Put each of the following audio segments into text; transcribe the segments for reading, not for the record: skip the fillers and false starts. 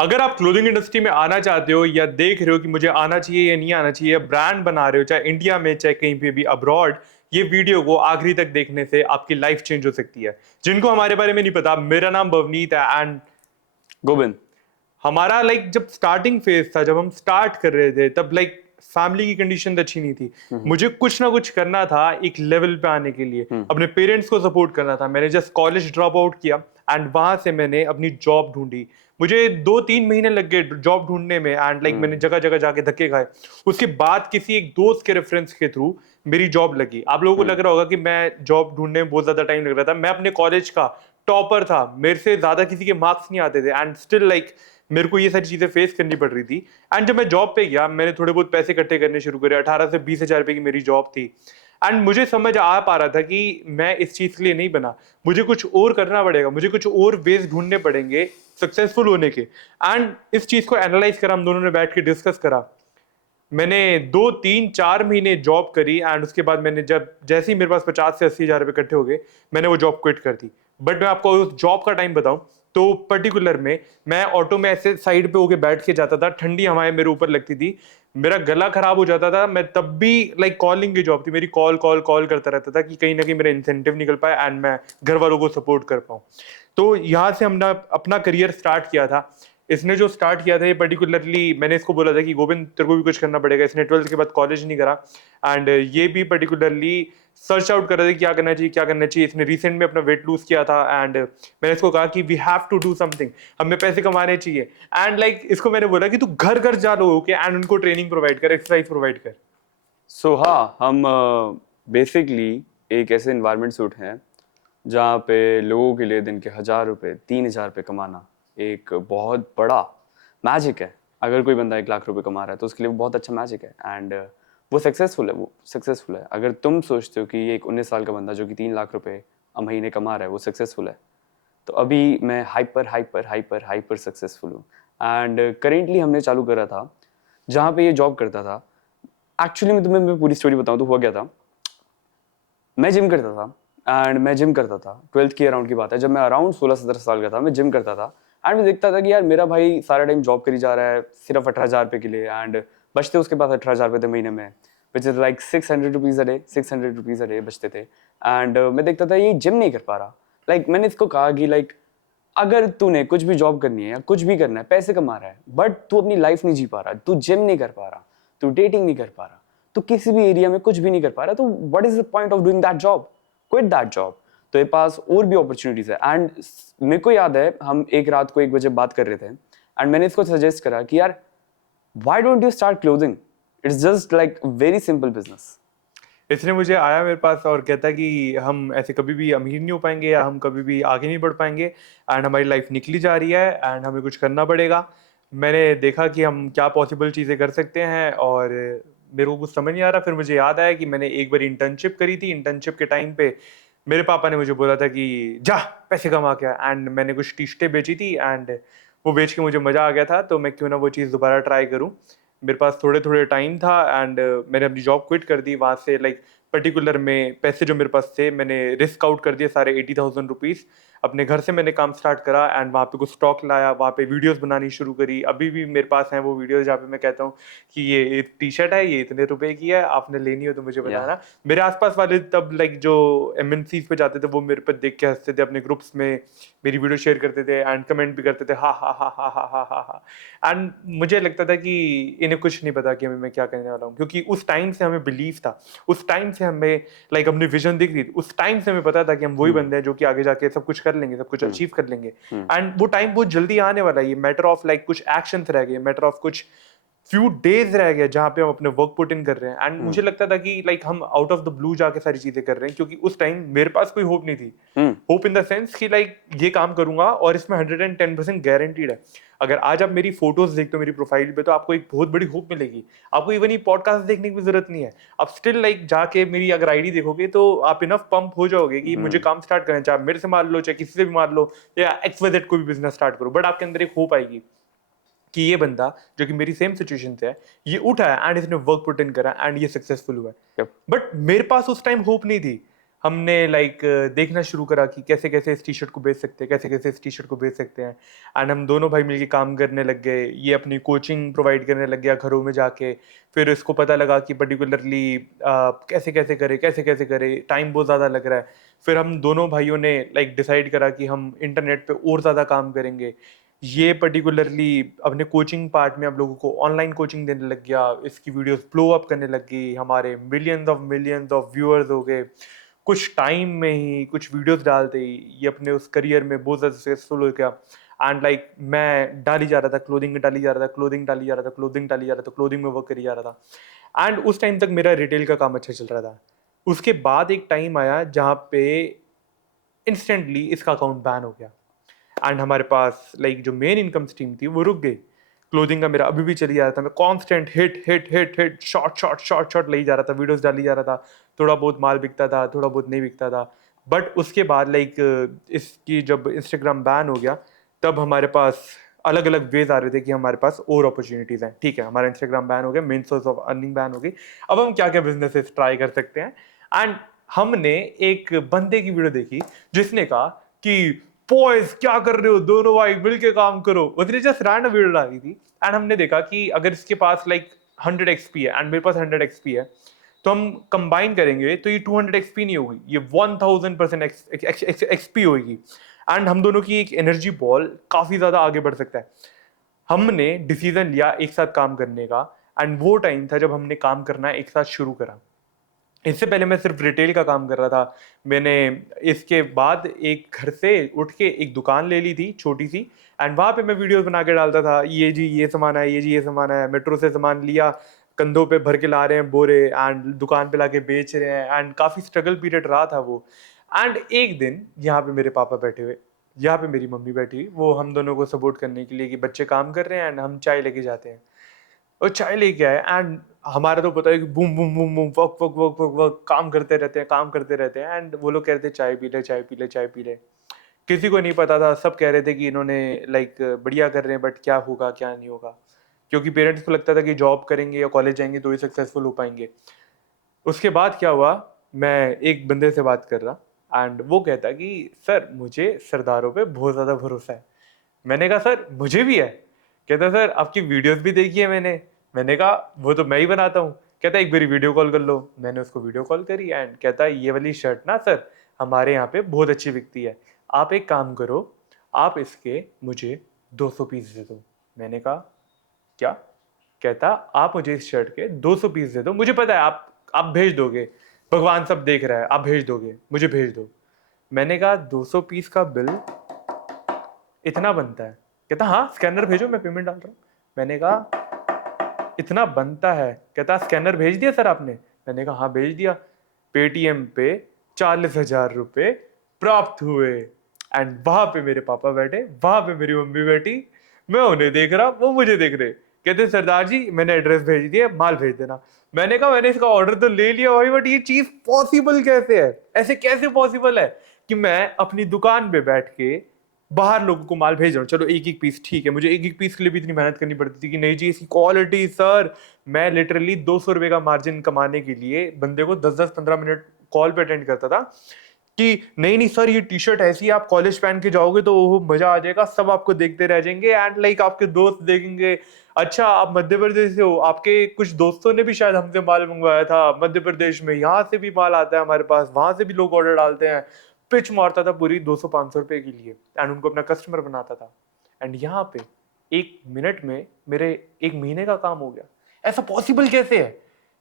अगर आप clothing industry में आना चाहते हो या देख रहे हो कि मुझे आना चाहिए या नहीं आना चाहिए, ब्रांड बना रहे हो चाहे इंडिया में चाहे कहीं पे भी अब्रॉड, ये वीडियो को आखिरी तक देखने से आपकी लाइफ चेंज हो सकती है। जिनको हमारे बारे में नहीं पता, मेरा नाम भवनीत है एंड गोविंद। हमारा जब स्टार्टिंग फेज था, जब हम स्टार्ट कर रहे थे, तब फैमिली की कंडीशन अच्छी नहीं थी। हम्म। मुझे कुछ ना कुछ करना था एक लेवल पे आने के लिए, हम्म। अपने पेरेंट्स को सपोर्ट करना था। मैंने जस्ट कॉलेज ड्रॉप आउट किया एंड वहां से मैंने अपनी जॉब ढूंढी। मुझे 2-3 महीने लग गए जॉब ढूंढने में एंड मैंने जगह जगह जाके धक्के खाए। उसके बाद किसी एक दोस्त के रेफरेंस के थ्रू मेरी जॉब लगी। आप लोगों को लग रहा होगा कि मैं जॉब ढूंढने में बहुत ज्यादा टाइम लग रहा था। मैं अपने कॉलेज का टॉपर था, मेरे से ज्यादा किसी के मार्क्स नहीं आते थे एंड स्टिल मेरे को ये सारी चीजें फेस करनी पड़ रही थी। एंड जब मैं जॉब पे गया, मैंने थोड़े बहुत पैसे इकट्ठे करने शुरू करे। 18 से 20 हजार रुपए की मेरी जॉब थी एंड मुझे समझ आ पा रहा था कि मैं इस चीज के लिए नहीं बना, मुझे कुछ और करना पड़ेगा, मुझे कुछ और वेज ढूंढने पड़ेंगे सक्सेसफुल होने के। एंड इस चीज को एनालाइज करा, हम दोनों ने बैठ के डिस्कस करा। मैंने 2-3-4 महीने जॉब करी एंड उसके बाद मैंने जब जैसे ही मेरे पास 50 से 80 हजार रुपए इकट्ठे हो गए, मैंने वो जॉब क्विट कर दी। बट मैं आपको उस जॉब का टाइम बताऊं तो पर्टिकुलर में मैं ऑटो में ऐसे साइड पे होके बैठ के जाता था, ठंडी हवाएं मेरे ऊपर लगती थी, मेरा गला खराब हो जाता था। मैं तब भी कॉलिंग की जॉब थी मेरी, कॉल कॉल कॉल करता रहता था कि कहीं ना कहीं मेरा इंसेंटिव निकल पाए एंड मैं घर वालों को सपोर्ट कर पाऊँ। तो यहाँ से हमने अपना करियर स्टार्ट किया था। इसने जो स्टार्ट किया था, ये पर्टिकुलरली मैंने इसको बोला था कि गोविंद तेरे को भी कुछ करना पड़ेगा। इसने 12th के बाद कॉलेज नहीं करा एंड ये भी पर्टिकुलरली सर्च आउट कर रहा था क्या करना चाहिए क्या करना चाहिए। इसने रिसेंट में अपना वेट लूज किया था एंड मैंने इसको कहा कि we have to do something, हमें पैसे कमाने चाहिए। एंड इसको मैंने बोला कि तू घर घर जा लोगों के एंड उनको ट्रेनिंग प्रोवाइड कर, एक्सरसाइज प्रोवाइड कर। सो हाँ, हम बेसिकली एक ऐसे इन्वायरमेंट से उठे हैं जहाँ पे लोगों के लिए दिन के 1,000 रुपये 3,000 रुपये कमाना एक बहुत बड़ा मैजिक है। अगर कोई बंदा 1,00,000 रुपये कमा रहा है तो उसके लिए वो बहुत अच्छा मैजिक है एंड वो सक्सेसफुल है। अगर तुम सोचते हो कि ये एक 19 साल का बंदा जो कि 3,00,000 रुपये महीने कमा रहा है वो सक्सेसफुल है, तो अभी मैं hyper hyper hyper hyper successful हूँ। एंड करेंटली हमने चालू करा था जहाँ पे ये जॉब करता था। एक्चुअली मैं पूरी स्टोरी बताऊँ तो हुआ क्या था। मैं जिम करता था एंड मैं जिम करता था 12th की अराउंड की बात है, जब मैं अराउंड 16-17 साल का था। मैं जिम करता था एंड मैं देखता था कि यार मेरा भाई सारा टाइम जॉब करी जा रहा है सिर्फ 18,000 रुपये के लिए एंड बचते उसके पास 18,000 रुपये थे महीने में, which is like 600 rupees a day, 600 rupees a day बचते थे। एंड मैं देखता था ये जिम नहीं कर पा रहा। मैंने इसको कहा कि अगर तूने कुछ भी जॉब करनी है या कुछ भी करना है, पैसे कमा रहा है बट तू अपनी लाइफ नहीं जी पा रहा, तू जिम नहीं कर पा रहा, तू डेटिंग नहीं कर पा रहा, तू किसी भी एरिया में कुछ भी नहीं कर पा रहा, तो what is the point of doing that job? Quit that job. तो ये पास और भी अपॉर्चुनिटीज है। एंड मेरे को याद है हम एक रात को 1 बजे बात कर रहे थे एंड मैंने इसको सजेस्ट करा कि यार why don't you start clothing, it's just like very simple business. इसने मुझे आया मेरे पास और कहता कि हम ऐसे कभी भी अमीर नहीं हो पाएंगे या हम कभी भी आगे नहीं बढ़ पाएंगे एंड हमारी लाइफ निकली जा रही है एंड हमें कुछ करना पड़ेगा। मैंने देखा कि हम क्या पॉसिबल चीज़ें कर सकते हैं और मेरे को कुछ समझ नहीं आ रहा। फिर मुझे याद आया कि मैंने एक बार इंटर्नशिप करी थी। इंटर्नशिप के टाइम पे मेरे पापा ने मुझे बोला था कि जा पैसे कमा के आ। एंड मैंने कुछ टी शर्टें बेची थी एंड वो बेच के मुझे मज़ा आ गया था, तो मैं क्यों ना वो चीज़ दोबारा ट्राई करूँ। मेरे पास थोड़े थोड़े टाइम था एंड मैंने अपनी जॉब क्विट कर दी। वहाँ से पर्टिकुलर में पैसे जो मेरे पास थे मैंने रिस्क आउट कर दिए सारे 80,000 रुपीज़। अपने घर से मैंने काम स्टार्ट करा एंड वहाँ पे कुछ स्टॉक लाया, वहाँ पे वीडियोस बनानी शुरू करी। अभी भी मेरे पास हैं वो वीडियोस जहाँ पे मैं कहता हूँ कि ये टी शर्ट है, ये इतने रुपए की है, आपने लेनी हो तो मुझे या बताना। मेरे आसपास वाले तब जो एमएनसीज पे जाते थे वो मेरे पर देख के हंसते थे, अपने ग्रुप्स में मेरी वीडियो शेयर करते थे एंड कमेंट भी करते थे हा हा हा हा हा हा हा हा। एंड मुझे लगता था कि इन्हें कुछ नहीं पता कि मैं क्या करने वाला हूँ, क्योंकि उस टाइम से हमें बिलीव था, उस टाइम से हमें अपनी विजन दिख रही थी, उस टाइम से हमें पता था कि हम वही बंदे हैं जो कि आगे जाके सब कुछ कर लेंगे, सब कुछ अचीव कर लेंगे। एंड वो टाइम बहुत जल्दी आने वाला है। ये मैटर ऑफ कुछ एक्शंस रह गए, मैटर ऑफ कुछ फ्यू डेज रह गए जहां पे हम अपने वर्क पुट इन कर रहे हैं। एंड मुझे लगता था कि हम आउट ऑफ द ब्लू जाके सारी चीजें कर रहे हैं, क्योंकि उस टाइम मेरे पास कोई होप नहीं थी। होप इन द सेंस कि ये काम करूंगा और इसमें 110% गारंटीड है। अगर आज आप मेरी फोटोज देखते हो मेरी प्रोफाइल पे, तो आपको एक बहुत बड़ी होप मिलेगी। आपको इवन ये पॉडकास्ट देखने की भी जरूरत नहीं है। आप स्टिल जाके मेरी अगर आईडी देखोगे तो आप इनफ पंप हो जाओगे कि मुझे काम स्टार्ट करना है, चाहे मेरे से मार लो चाहे किसी से भी मार लो या XYZ कोई भी बिजनेस स्टार्ट करो। बट आपके अंदर एक होप आएगी कि ये बंदा जो कि मेरी सेम सिचुएशन से है, ये उठा है एंड इसने वर्क पुट इन करा एंड ये सक्सेसफुल हुआ है। yep. बट मेरे पास उस टाइम होप नहीं थी। हमने लाइक देखना शुरू करा कि कैसे कैसे इस टी शर्ट को बेच सकते हैं, कैसे कैसे इस टी शर्ट को बेच सकते हैं। एंड हम दोनों भाई मिलके काम करने लग गए, ये अपनी कोचिंग प्रोवाइड करने लग गया घरों में जाके। फिर इसको पता लगा कि पर्टिकुलरली कैसे कैसे कैसे करे, टाइम बहुत ज़्यादा लग रहा है। फिर हम दोनों भाइयों ने लाइक डिसाइड करा कि हम इंटरनेट पे और ज़्यादा काम करेंगे। ये पर्टिकुलरली अपने कोचिंग पार्ट में अब लोगों को ऑनलाइन कोचिंग देने लग गया, इसकी वीडियोस ब्लो अप करने लग गई, हमारे मिलियंस ऑफ व्यूअर्स हो गए कुछ टाइम में ही, कुछ वीडियोस डालते ही। ये अपने उस करियर में बहुत ज़्यादा सक्सेसफुल हो गया। एंड लाइक मैं डाली जा रहा था क्लोथिंग, डाली जा रहा था क्लोथिंग, डाली जा रहा था क्लोथिंग, डाली जा रहा था क्लोथिंग में वर्क करी जा रहा था। एंड उस टाइम तक मेरा रिटेल का काम अच्छा चल रहा था। उसके बाद एक टाइम आया जहाँ पे इंस्टेंटली इसका अकाउंट बैन हो गया। एंड हमारे पास लाइक जो मेन इनकम स्ट्रीम थी वो रुक गई। क्लोथिंग का मेरा अभी भी चली जा रहा था, मैं constant hit hit hit hit short ले जा रहा था, वीडियोस डाली जा रहा था। थोड़ा बहुत माल बिकता था, थोड़ा बहुत नहीं बिकता था। बट उसके बाद लाइक इसकी जब इंस्टाग्राम बैन हो गया, तब हमारे पास अलग अलग वेज आ रहे थे कि हमारे पास और अपॉर्चुनिटीज हैं। ठीक है, हमारा इंस्टाग्राम बैन हो गया, main source of earning ban हो गई, अब हम क्या क्या बिजनेसेस ट्राई कर सकते हैं। एंड हमने एक बंदे की वीडियो देखी जिसने कहा कि बॉयज क्या कर रहे हो, दोनों भाई मिलके काम करो। उसने जस्ट रैंडम वीडियो डाली थी। एंड हमने देखा कि अगर इसके पास लाइक 100 एक्सपी है एंड मेरे पास 100 एक्सपी है, तो हम कंबाइन करेंगे तो ये 200 एक्सपी नहीं होगी, ये 1000% एक्सपी होगी। एंड हम दोनों की एक एनर्जी बॉल काफी ज्यादा आगे बढ़ सकता है। हमने डिसीजन लिया एक साथ काम करने का। एंड वो टाइम था जब हमने काम करना एक साथ शुरू करा। इससे पहले मैं सिर्फ रिटेल का काम कर रहा था। मैंने इसके बाद एक घर से उठ के एक दुकान ले ली थी छोटी सी। एंड वहाँ पे मैं वीडियोस बना के डालता था, ये जी ये सामान है, ये जी ये सामान है, मेट्रो से सामान लिया, कंधों पे भर के ला रहे हैं बोरे, एंड दुकान पे लाके बेच रहे हैं। एंड काफ़ी स्ट्रगल पीरियड रहा था वो। एंड एक दिन यहाँ पे मेरे पापा बैठे हुए, यहाँ पे मेरी मम्मी बैठी हुई, वो हम दोनों को सपोर्ट करने के लिए कि बच्चे काम कर रहे हैं एंड हम चाय लेके जाते हैं। और चाय लेके आए। एंड हमारा तो पता है कि बूम बूम बूम बूम वक वक वक वक वक काम करते रहते हैं, काम करते रहते हैं। एंड वो लोग कह रहे थे चाय पी ले, चाय पी ले, चाय पी ले। किसी को नहीं पता था, सब कह रहे थे कि इन्होंने लाइक बढ़िया कर रहे हैं, बट क्या होगा क्या नहीं होगा। क्योंकि पेरेंट्स को लगता था कि जॉब करेंगे या कॉलेज जाएंगे तो ही सक्सेसफुल हो पाएंगे। उसके बाद क्या हुआ, मैं एक बंदे से बात कर रहा एंड वो कहता कि सर मुझे सरदारों पे बहुत ज़्यादा भरोसा है। मैंने कहा सर मुझे भी है। कहता सर आपकी वीडियोस भी देखी है मैंने कहा वो तो मैं ही बनाता हूँ। कहता एक बारी वीडियो कॉल कर लो। मैंने उसको वीडियो कॉल करी एंड कहता ये वाली शर्ट ना सर हमारे यहाँ पे बहुत अच्छी बिकती है, आप एक काम करो, आप इसके मुझे 200 पीस दे दो। मैंने कहा क्या? कहता आप मुझे इस शर्ट के 200 पीस दे दो, मुझे पता है आप भेज दोगे, भगवान सब देख रहा है, आप भेज दोगे, मुझे भेज दो। मैंने कहा 200 पीस का बिल इतना बनता है? कहता हाँ स्कैनर भेजो मैं पेमेंट डाल रहा हूँ। मैंने कहा इतना बनता है? कहता स्कैनर भेज दिया सर आपने? मैंने कहा हाँ भेज दिया। पेटीएम पे 40,000 रुपए प्राप्त हुए। एंड वहां पे मेरे पापा बैठे, वहां पे मेरी मम्मी बैठी, मैं उन्हें देख रहा, वो मुझे देख रहे। कहते सरदार जी मैंने एड्रेस भेज दिया, माल भेज देना। मैंने कहा मैंने इसका ऑर्डर तो ले लिया भाई, बट ये चीज पॉसिबल कैसे है? ऐसे कैसे पॉसिबल है कि मैं अपनी दुकान पे बैठ के बाहर लोगों को माल भेज रहा हूँ? चलो एक एक पीस ठीक है, मुझे एक एक पीस के लिए भी इतनी मेहनत करनी पड़ती थी कि नहीं जी इसकी क्वालिटी सर। मैं लिटरली 200 रुपए का मार्जिन कमाने के लिए बंदे को 10-10 15 मिनट कॉल पे अटेंड करता था कि नहीं नहीं सर ये टी शर्ट ऐसी है, आप कॉलेज पहन के जाओगे तो वो मजा आ जाएगा, सब आपको देखते रह जाएंगे एंड लाइक आपके दोस्त देखेंगे। अच्छा आप मध्य प्रदेश से हो, आपके कुछ दोस्तों ने भी शायद हमसे माल मंगवाया था मध्य प्रदेश में, यहाँ से भी माल आता है हमारे पास, वहां से भी लोग ऑर्डर डालते हैं। पिच मारता था पूरी 200-500 रुपए के लिए एंड उनको अपना कस्टमर बनाता था। एंड यहाँ पे 1 मिनट में मेरे 1 महीने का काम हो गया। ऐसा पॉसिबल कैसे है?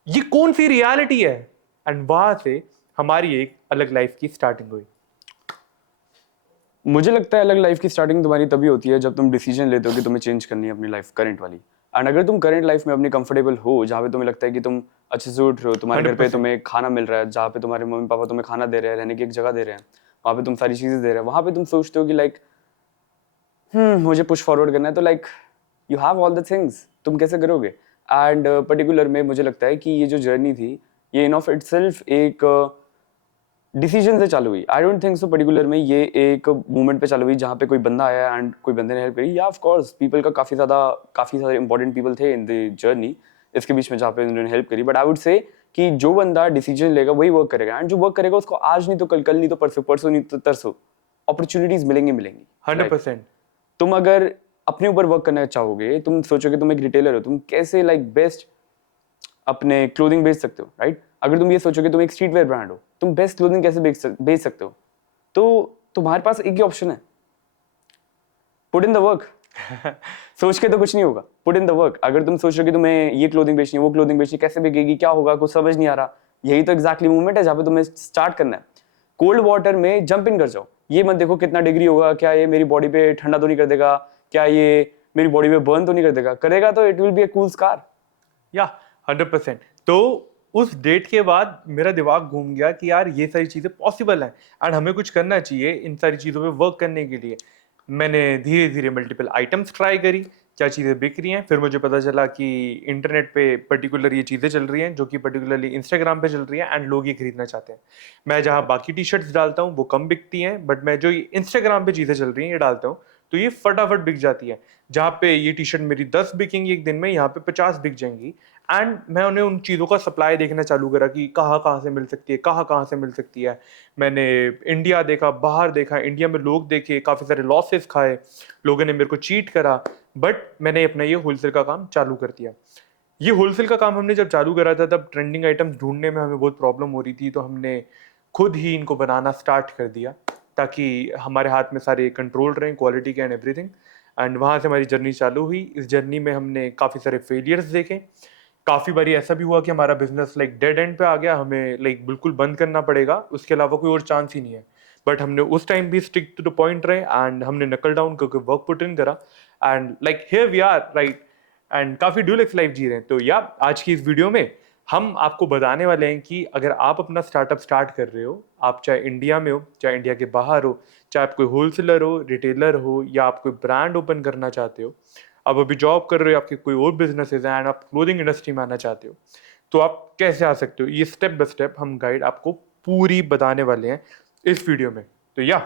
ये कौन सी रियलिटी है? एंड वहां से हमारी एक अलग लाइफ की स्टार्टिंग हुई। मुझे लगता है अलग लाइफ की स्टार्टिंग तुम्हारी तभी होती है जब तुम डिसीजन लेते हो कि तुम्हें चेंज करनी है अपनी लाइफ करंट वाली। एंड अगर तुम करंट लाइफ में अपनी कंफर्टेबल हो, जहाँ पे तुम्हें लगता है कि तुम अच्छे से उठ रहे हो, तुम्हारे घर पे 100%। तुम्हें खाना मिल रहा है, जहाँ पे तुम्हारे मम्मी पापा तुम्हें खाना दे रहे हैं, रहने की एक जगह दे रहे हैं, वहाँ पे तुम सारी चीजें दे रहे हैं, वहाँ पे तुम सोचते हो कि लाइक मुझे पुश फॉरवर्ड करना है, तो like you have all the things, तुम कैसे करोगे? एंड पर्टिकुलर में मुझे लगता है कि ये जो जर्नी थी ये इन ऑफ इटसेल्फ एक डिसीजन से चालू हुई। I don't think so particular में ये एक मूवमेंट पे चालू हुई जहाँ पे कोई बंदा आया एंड कोई बंदे ने हेल्प करी। या ऑफ कोर्स पीपल का काफ़ी सारे इंपॉर्टेंट पीपल थे इन द जर्नी इसके बीच में जहाँ पे उन्होंने हेल्प करी, बट आई वुड से कि जो बंदा डिसीजन लेगा वही वर्क करेगा, एंड जो वर्क करेगा उसको आज नहीं तो कल, कल नहीं तो परसों, परसों नहीं तो तरसों अपॉर्चुनिटीज मिलेंगी मिलेंगी। 100%। तुम अगर अपने ऊपर वर्क करना चाहोगे, तुम सोचोगे तुम एक रिटेलर हो, तुम कैसे लाइक बेस्ट अपने क्लोथिंग बेच सकते हो, राइट? अगर तुम ये सोचोगे तुम एक स्ट्रीट वेयर ब्रांड हो, तुम बेस्ट क्लोथिंग कैसे बेच सकते हो, तो तुम्हारे पास एक ही ऑप्शन है, पुट इन द वर्क। सोच के तो कुछ नहीं होगा, पुट इन द वर्क। अगर तुम सोच रहे हो कि तुम्हें ये क्लोथिंग बेचनी है, वो क्लोथिंग बेचनी है, कैसे बिकेगी, क्या होगा, कुछ समझ नहीं आ रहा, यही तो एग्जैक्टली मूवमेंट है जहाँ पे तुम्हें स्टार्ट करना है। कोल्ड वाटर में जंप इन कर जाओ, ये मत देखो कितना डिग्री होगा, क्या ये मेरी बॉडी पे ठंडा तो नहीं कर देगा, क्या ये मेरी बॉडी पे बर्न तो नहीं कर देगा, करेगा तो it will be a cool scar. या 100%। तो उस डेट के बाद मेरा दिमाग घूम गया कि यार ये सारी चीज़ें पॉसिबल हैं एंड हमें कुछ करना चाहिए इन सारी चीज़ों पे वर्क करने के लिए। मैंने धीरे धीरे मल्टीपल आइटम्स ट्राई करी, क्या चीज़ें बिक रही हैं। फिर मुझे पता चला कि इंटरनेट पे पर्टिकुलर ये चीज़ें चल रही हैं जो कि पर्टिकुलरली इंस्टाग्राम पे चल रही हैं एंड लोग ये खरीदना चाहते हैं। मैं जहाँ बाकी टी शर्ट्स डालता हूँ वो कम बिकती हैं, बट मैं जो इंस्टाग्राम पे चीज़ें चल रही हैं ये डालता हूँ तो ये फटाफट बिक जाती है। जहाँ पे ये टी शर्ट मेरी 10 बिकेंगी एक दिन में, यहाँ पे 50 बिक जाएंगी। एंड मैं उन्हें उन चीज़ों का सप्लाई देखना चालू करा कि कहाँ कहाँ से मिल सकती है, कहाँ कहाँ से मिल सकती है। मैंने इंडिया देखा, बाहर देखा, इंडिया में लोग देखे, काफ़ी सारे लॉसेस खाए, लोगों ने मेरे को चीट करा, बट मैंने अपना ये होलसेल का काम चालू कर दिया। ये होलसेल का काम हमने जब चालू करा था तब ट्रेंडिंग आइटम्स ढूंढने में हमें बहुत प्रॉब्लम हो रही थी, तो हमने खुद ही इनको बनाना स्टार्ट कर दिया ताकि हमारे हाथ में सारे कंट्रोल रहें क्वालिटी के एंड एवरीथिंग। एंड वहाँ से हमारी जर्नी चालू हुई। इस जर्नी में हमने काफ़ी सारे फेलियर्स देखे, काफ़ी बारी ऐसा भी हुआ कि हमारा बिजनेस लाइक डेड एंड पे आ गया, हमें लाइक बिल्कुल बंद करना पड़ेगा, उसके अलावा कोई और चांस ही नहीं है। बट हमने उस टाइम भी स्टिक टू द पॉइंट रहे एंड हमने नकल डाउन करके वर्क पुट इन करा and like here we are right, and काफ़ी डुअल लाइफ जी रहे हैं। तो या आज की इस वीडियो में हम आपको बताने वाले हैं कि अगर आप अपना स्टार्टअप स्टार्ट कर रहे हो, आप चाहे इंडिया में हो चाहे इंडिया के बाहर हो, चाहे आप कोई होलसेलर हो, रिटेलर हो, या आप कोई ब्रांड ओपन करना चाहते हो, आप अभी जॉब कर रहे हो, आपके कोई और बिजनेसेस हैं एंड आप क्लोथिंग इंडस्ट्री में आना चाहते हो, तो आप कैसे आ सकते हो, ये स्टेप बाय स्टेप हम गाइड आपको पूरी बताने वाले हैं इस वीडियो में। तो या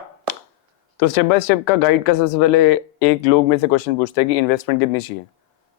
तो स्टेप बाय स्टेप का गाइड का सबसे पहले एक लोग में से क्वेश्चन पूछता है कि इन्वेस्टमेंट कितनी चाहिए।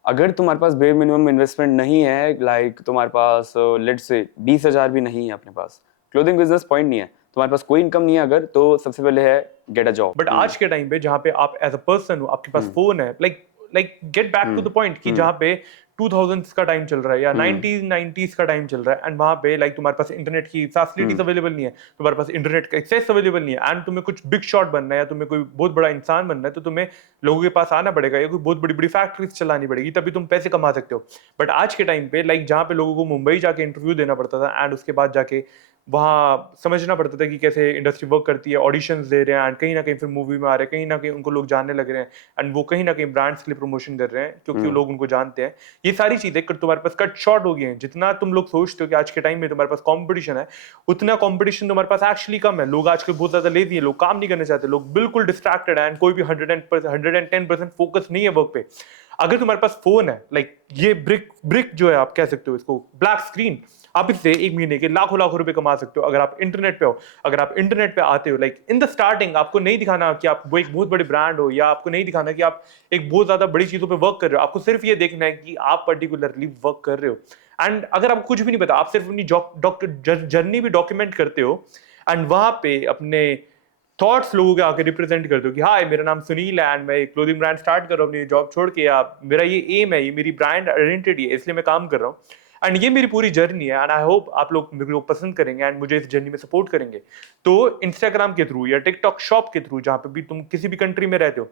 अगर तुम्हारे पास बेयर मिनिमम इन्वेस्टमेंट नहीं है, लाइक तुम्हारे पास लेट से 20,000 भी नहीं है अपने पास, क्लोथिंग बिजनेस पॉइंट नहीं है, तुम्हारे पास कोई इनकम नहीं है अगर, तो सबसे पहले है गेट अ जॉब। बट आज के टाइम पे जहाँ पे आप एज अ पर्सन हो, आपके पास फोन है, like get back to the point कि जहाँ पे 2000s का टाइम चल रहा है या 90s का टाइम चल रहा है एंड वहाँ पे लाइक तुम्हारे पास इंटरनेट की फैसिलिटीज अवेलेबल नहीं है, तुम्हारे पास इंटरनेट का एक्सेस अवेलेबल नहीं है एंड तुम्हें कुछ बिग शॉट बनना है या तुम्हें कोई बहुत बड़ा इंसान बनना है, तो तुम्हें लोगों के पास आना पड़ेगा या कोई बहुत बड़ी बड़ी फैक्ट्रीज चलानी पड़ेगी, तभी तुम पैसे कमा सकते हो। बट आज के टाइम पे लाइक जहाँ पे लोगों को मुंबई जाके इंटरव्यू देना पड़ता था एंड उसके बाद जाके वहाँ समझना पड़ता था कि कैसे इंडस्ट्री वर्क करती है, ऑडिशंस दे रहे हैं एंड कहीं ना कहीं फिर मूवी में आ रहे हैं, कहीं ना कहीं उनको लोग जानने लग रहे हैं एंड वो कहीं ना कहीं ब्रांड्स के लिए प्रमोशन कर रहे हैं क्योंकि लोग उनको जानते हैं। ये सारी चीजें तुम्हारे पास कट शॉर्ट हो गई हैं। जितना तुम लोग सोचते हो कि आज के टाइम में तुम्हारे पास कंपटीशन है, उतना कंपटीशन तुम्हारे पास एक्चुअली कम है। लोग आजकल बहुत ज्यादा लेजी है, लोग काम नहीं करना चाहते, लोग बिल्कुल डिस्ट्रैक्टेड है एंड कोई भी 110% फोकस नहीं है वर्क पे। अगर तुम्हारे पास फोन है, लाइक ये ब्रिक जो है, आप कह सकते हो इसको ब्लैक स्क्रीन, आप इससे एक महीने के लाखों लाखों रुपए कमा सकते हो अगर आप इंटरनेट पे हो। अगर आप इंटरनेट पे आते हो, लाइक इन द स्टार्टिंग आपको नहीं दिखाना कि आप वो एक बहुत बड़े ब्रांड हो, या आपको नहीं दिखाना कि आप एक बहुत ज्यादा बड़ी चीजों पे वर्क कर रहे हो, आपको सिर्फ ये देखना है कि आप पर्टिकुलरली वर्क कर रहे हो। एंड अगर आपको कुछ भी नहीं पता, आप सिर्फ अपनी डॉक्टर जर्नी भी डॉक्यूमेंट करते हो एंड वहां पे अपने थॉट्स लोगों के आके रिप्रेजेंट कर दो कि हाय मेरा नाम सुनील है एंड मैं एक क्लोथिंग ब्रांड स्टार्ट कर रहा हूँ अपनी जॉब छोड़ के, या मेरा ये एम है, ये मेरी ब्रांड आइडेंटिटी है, इसलिए मैं काम कर रहा हूँ एंड ये मेरी पूरी जर्नी है एंड आई होप आप लोग मेरे को पसंद करेंगे एंड मुझे इस जर्नी में सपोर्ट करेंगे। तो इंस्टाग्राम के थ्रू या टिकटॉक शॉप के थ्रू, जहाँ पे भी तुम किसी भी कंट्री में रहते हो,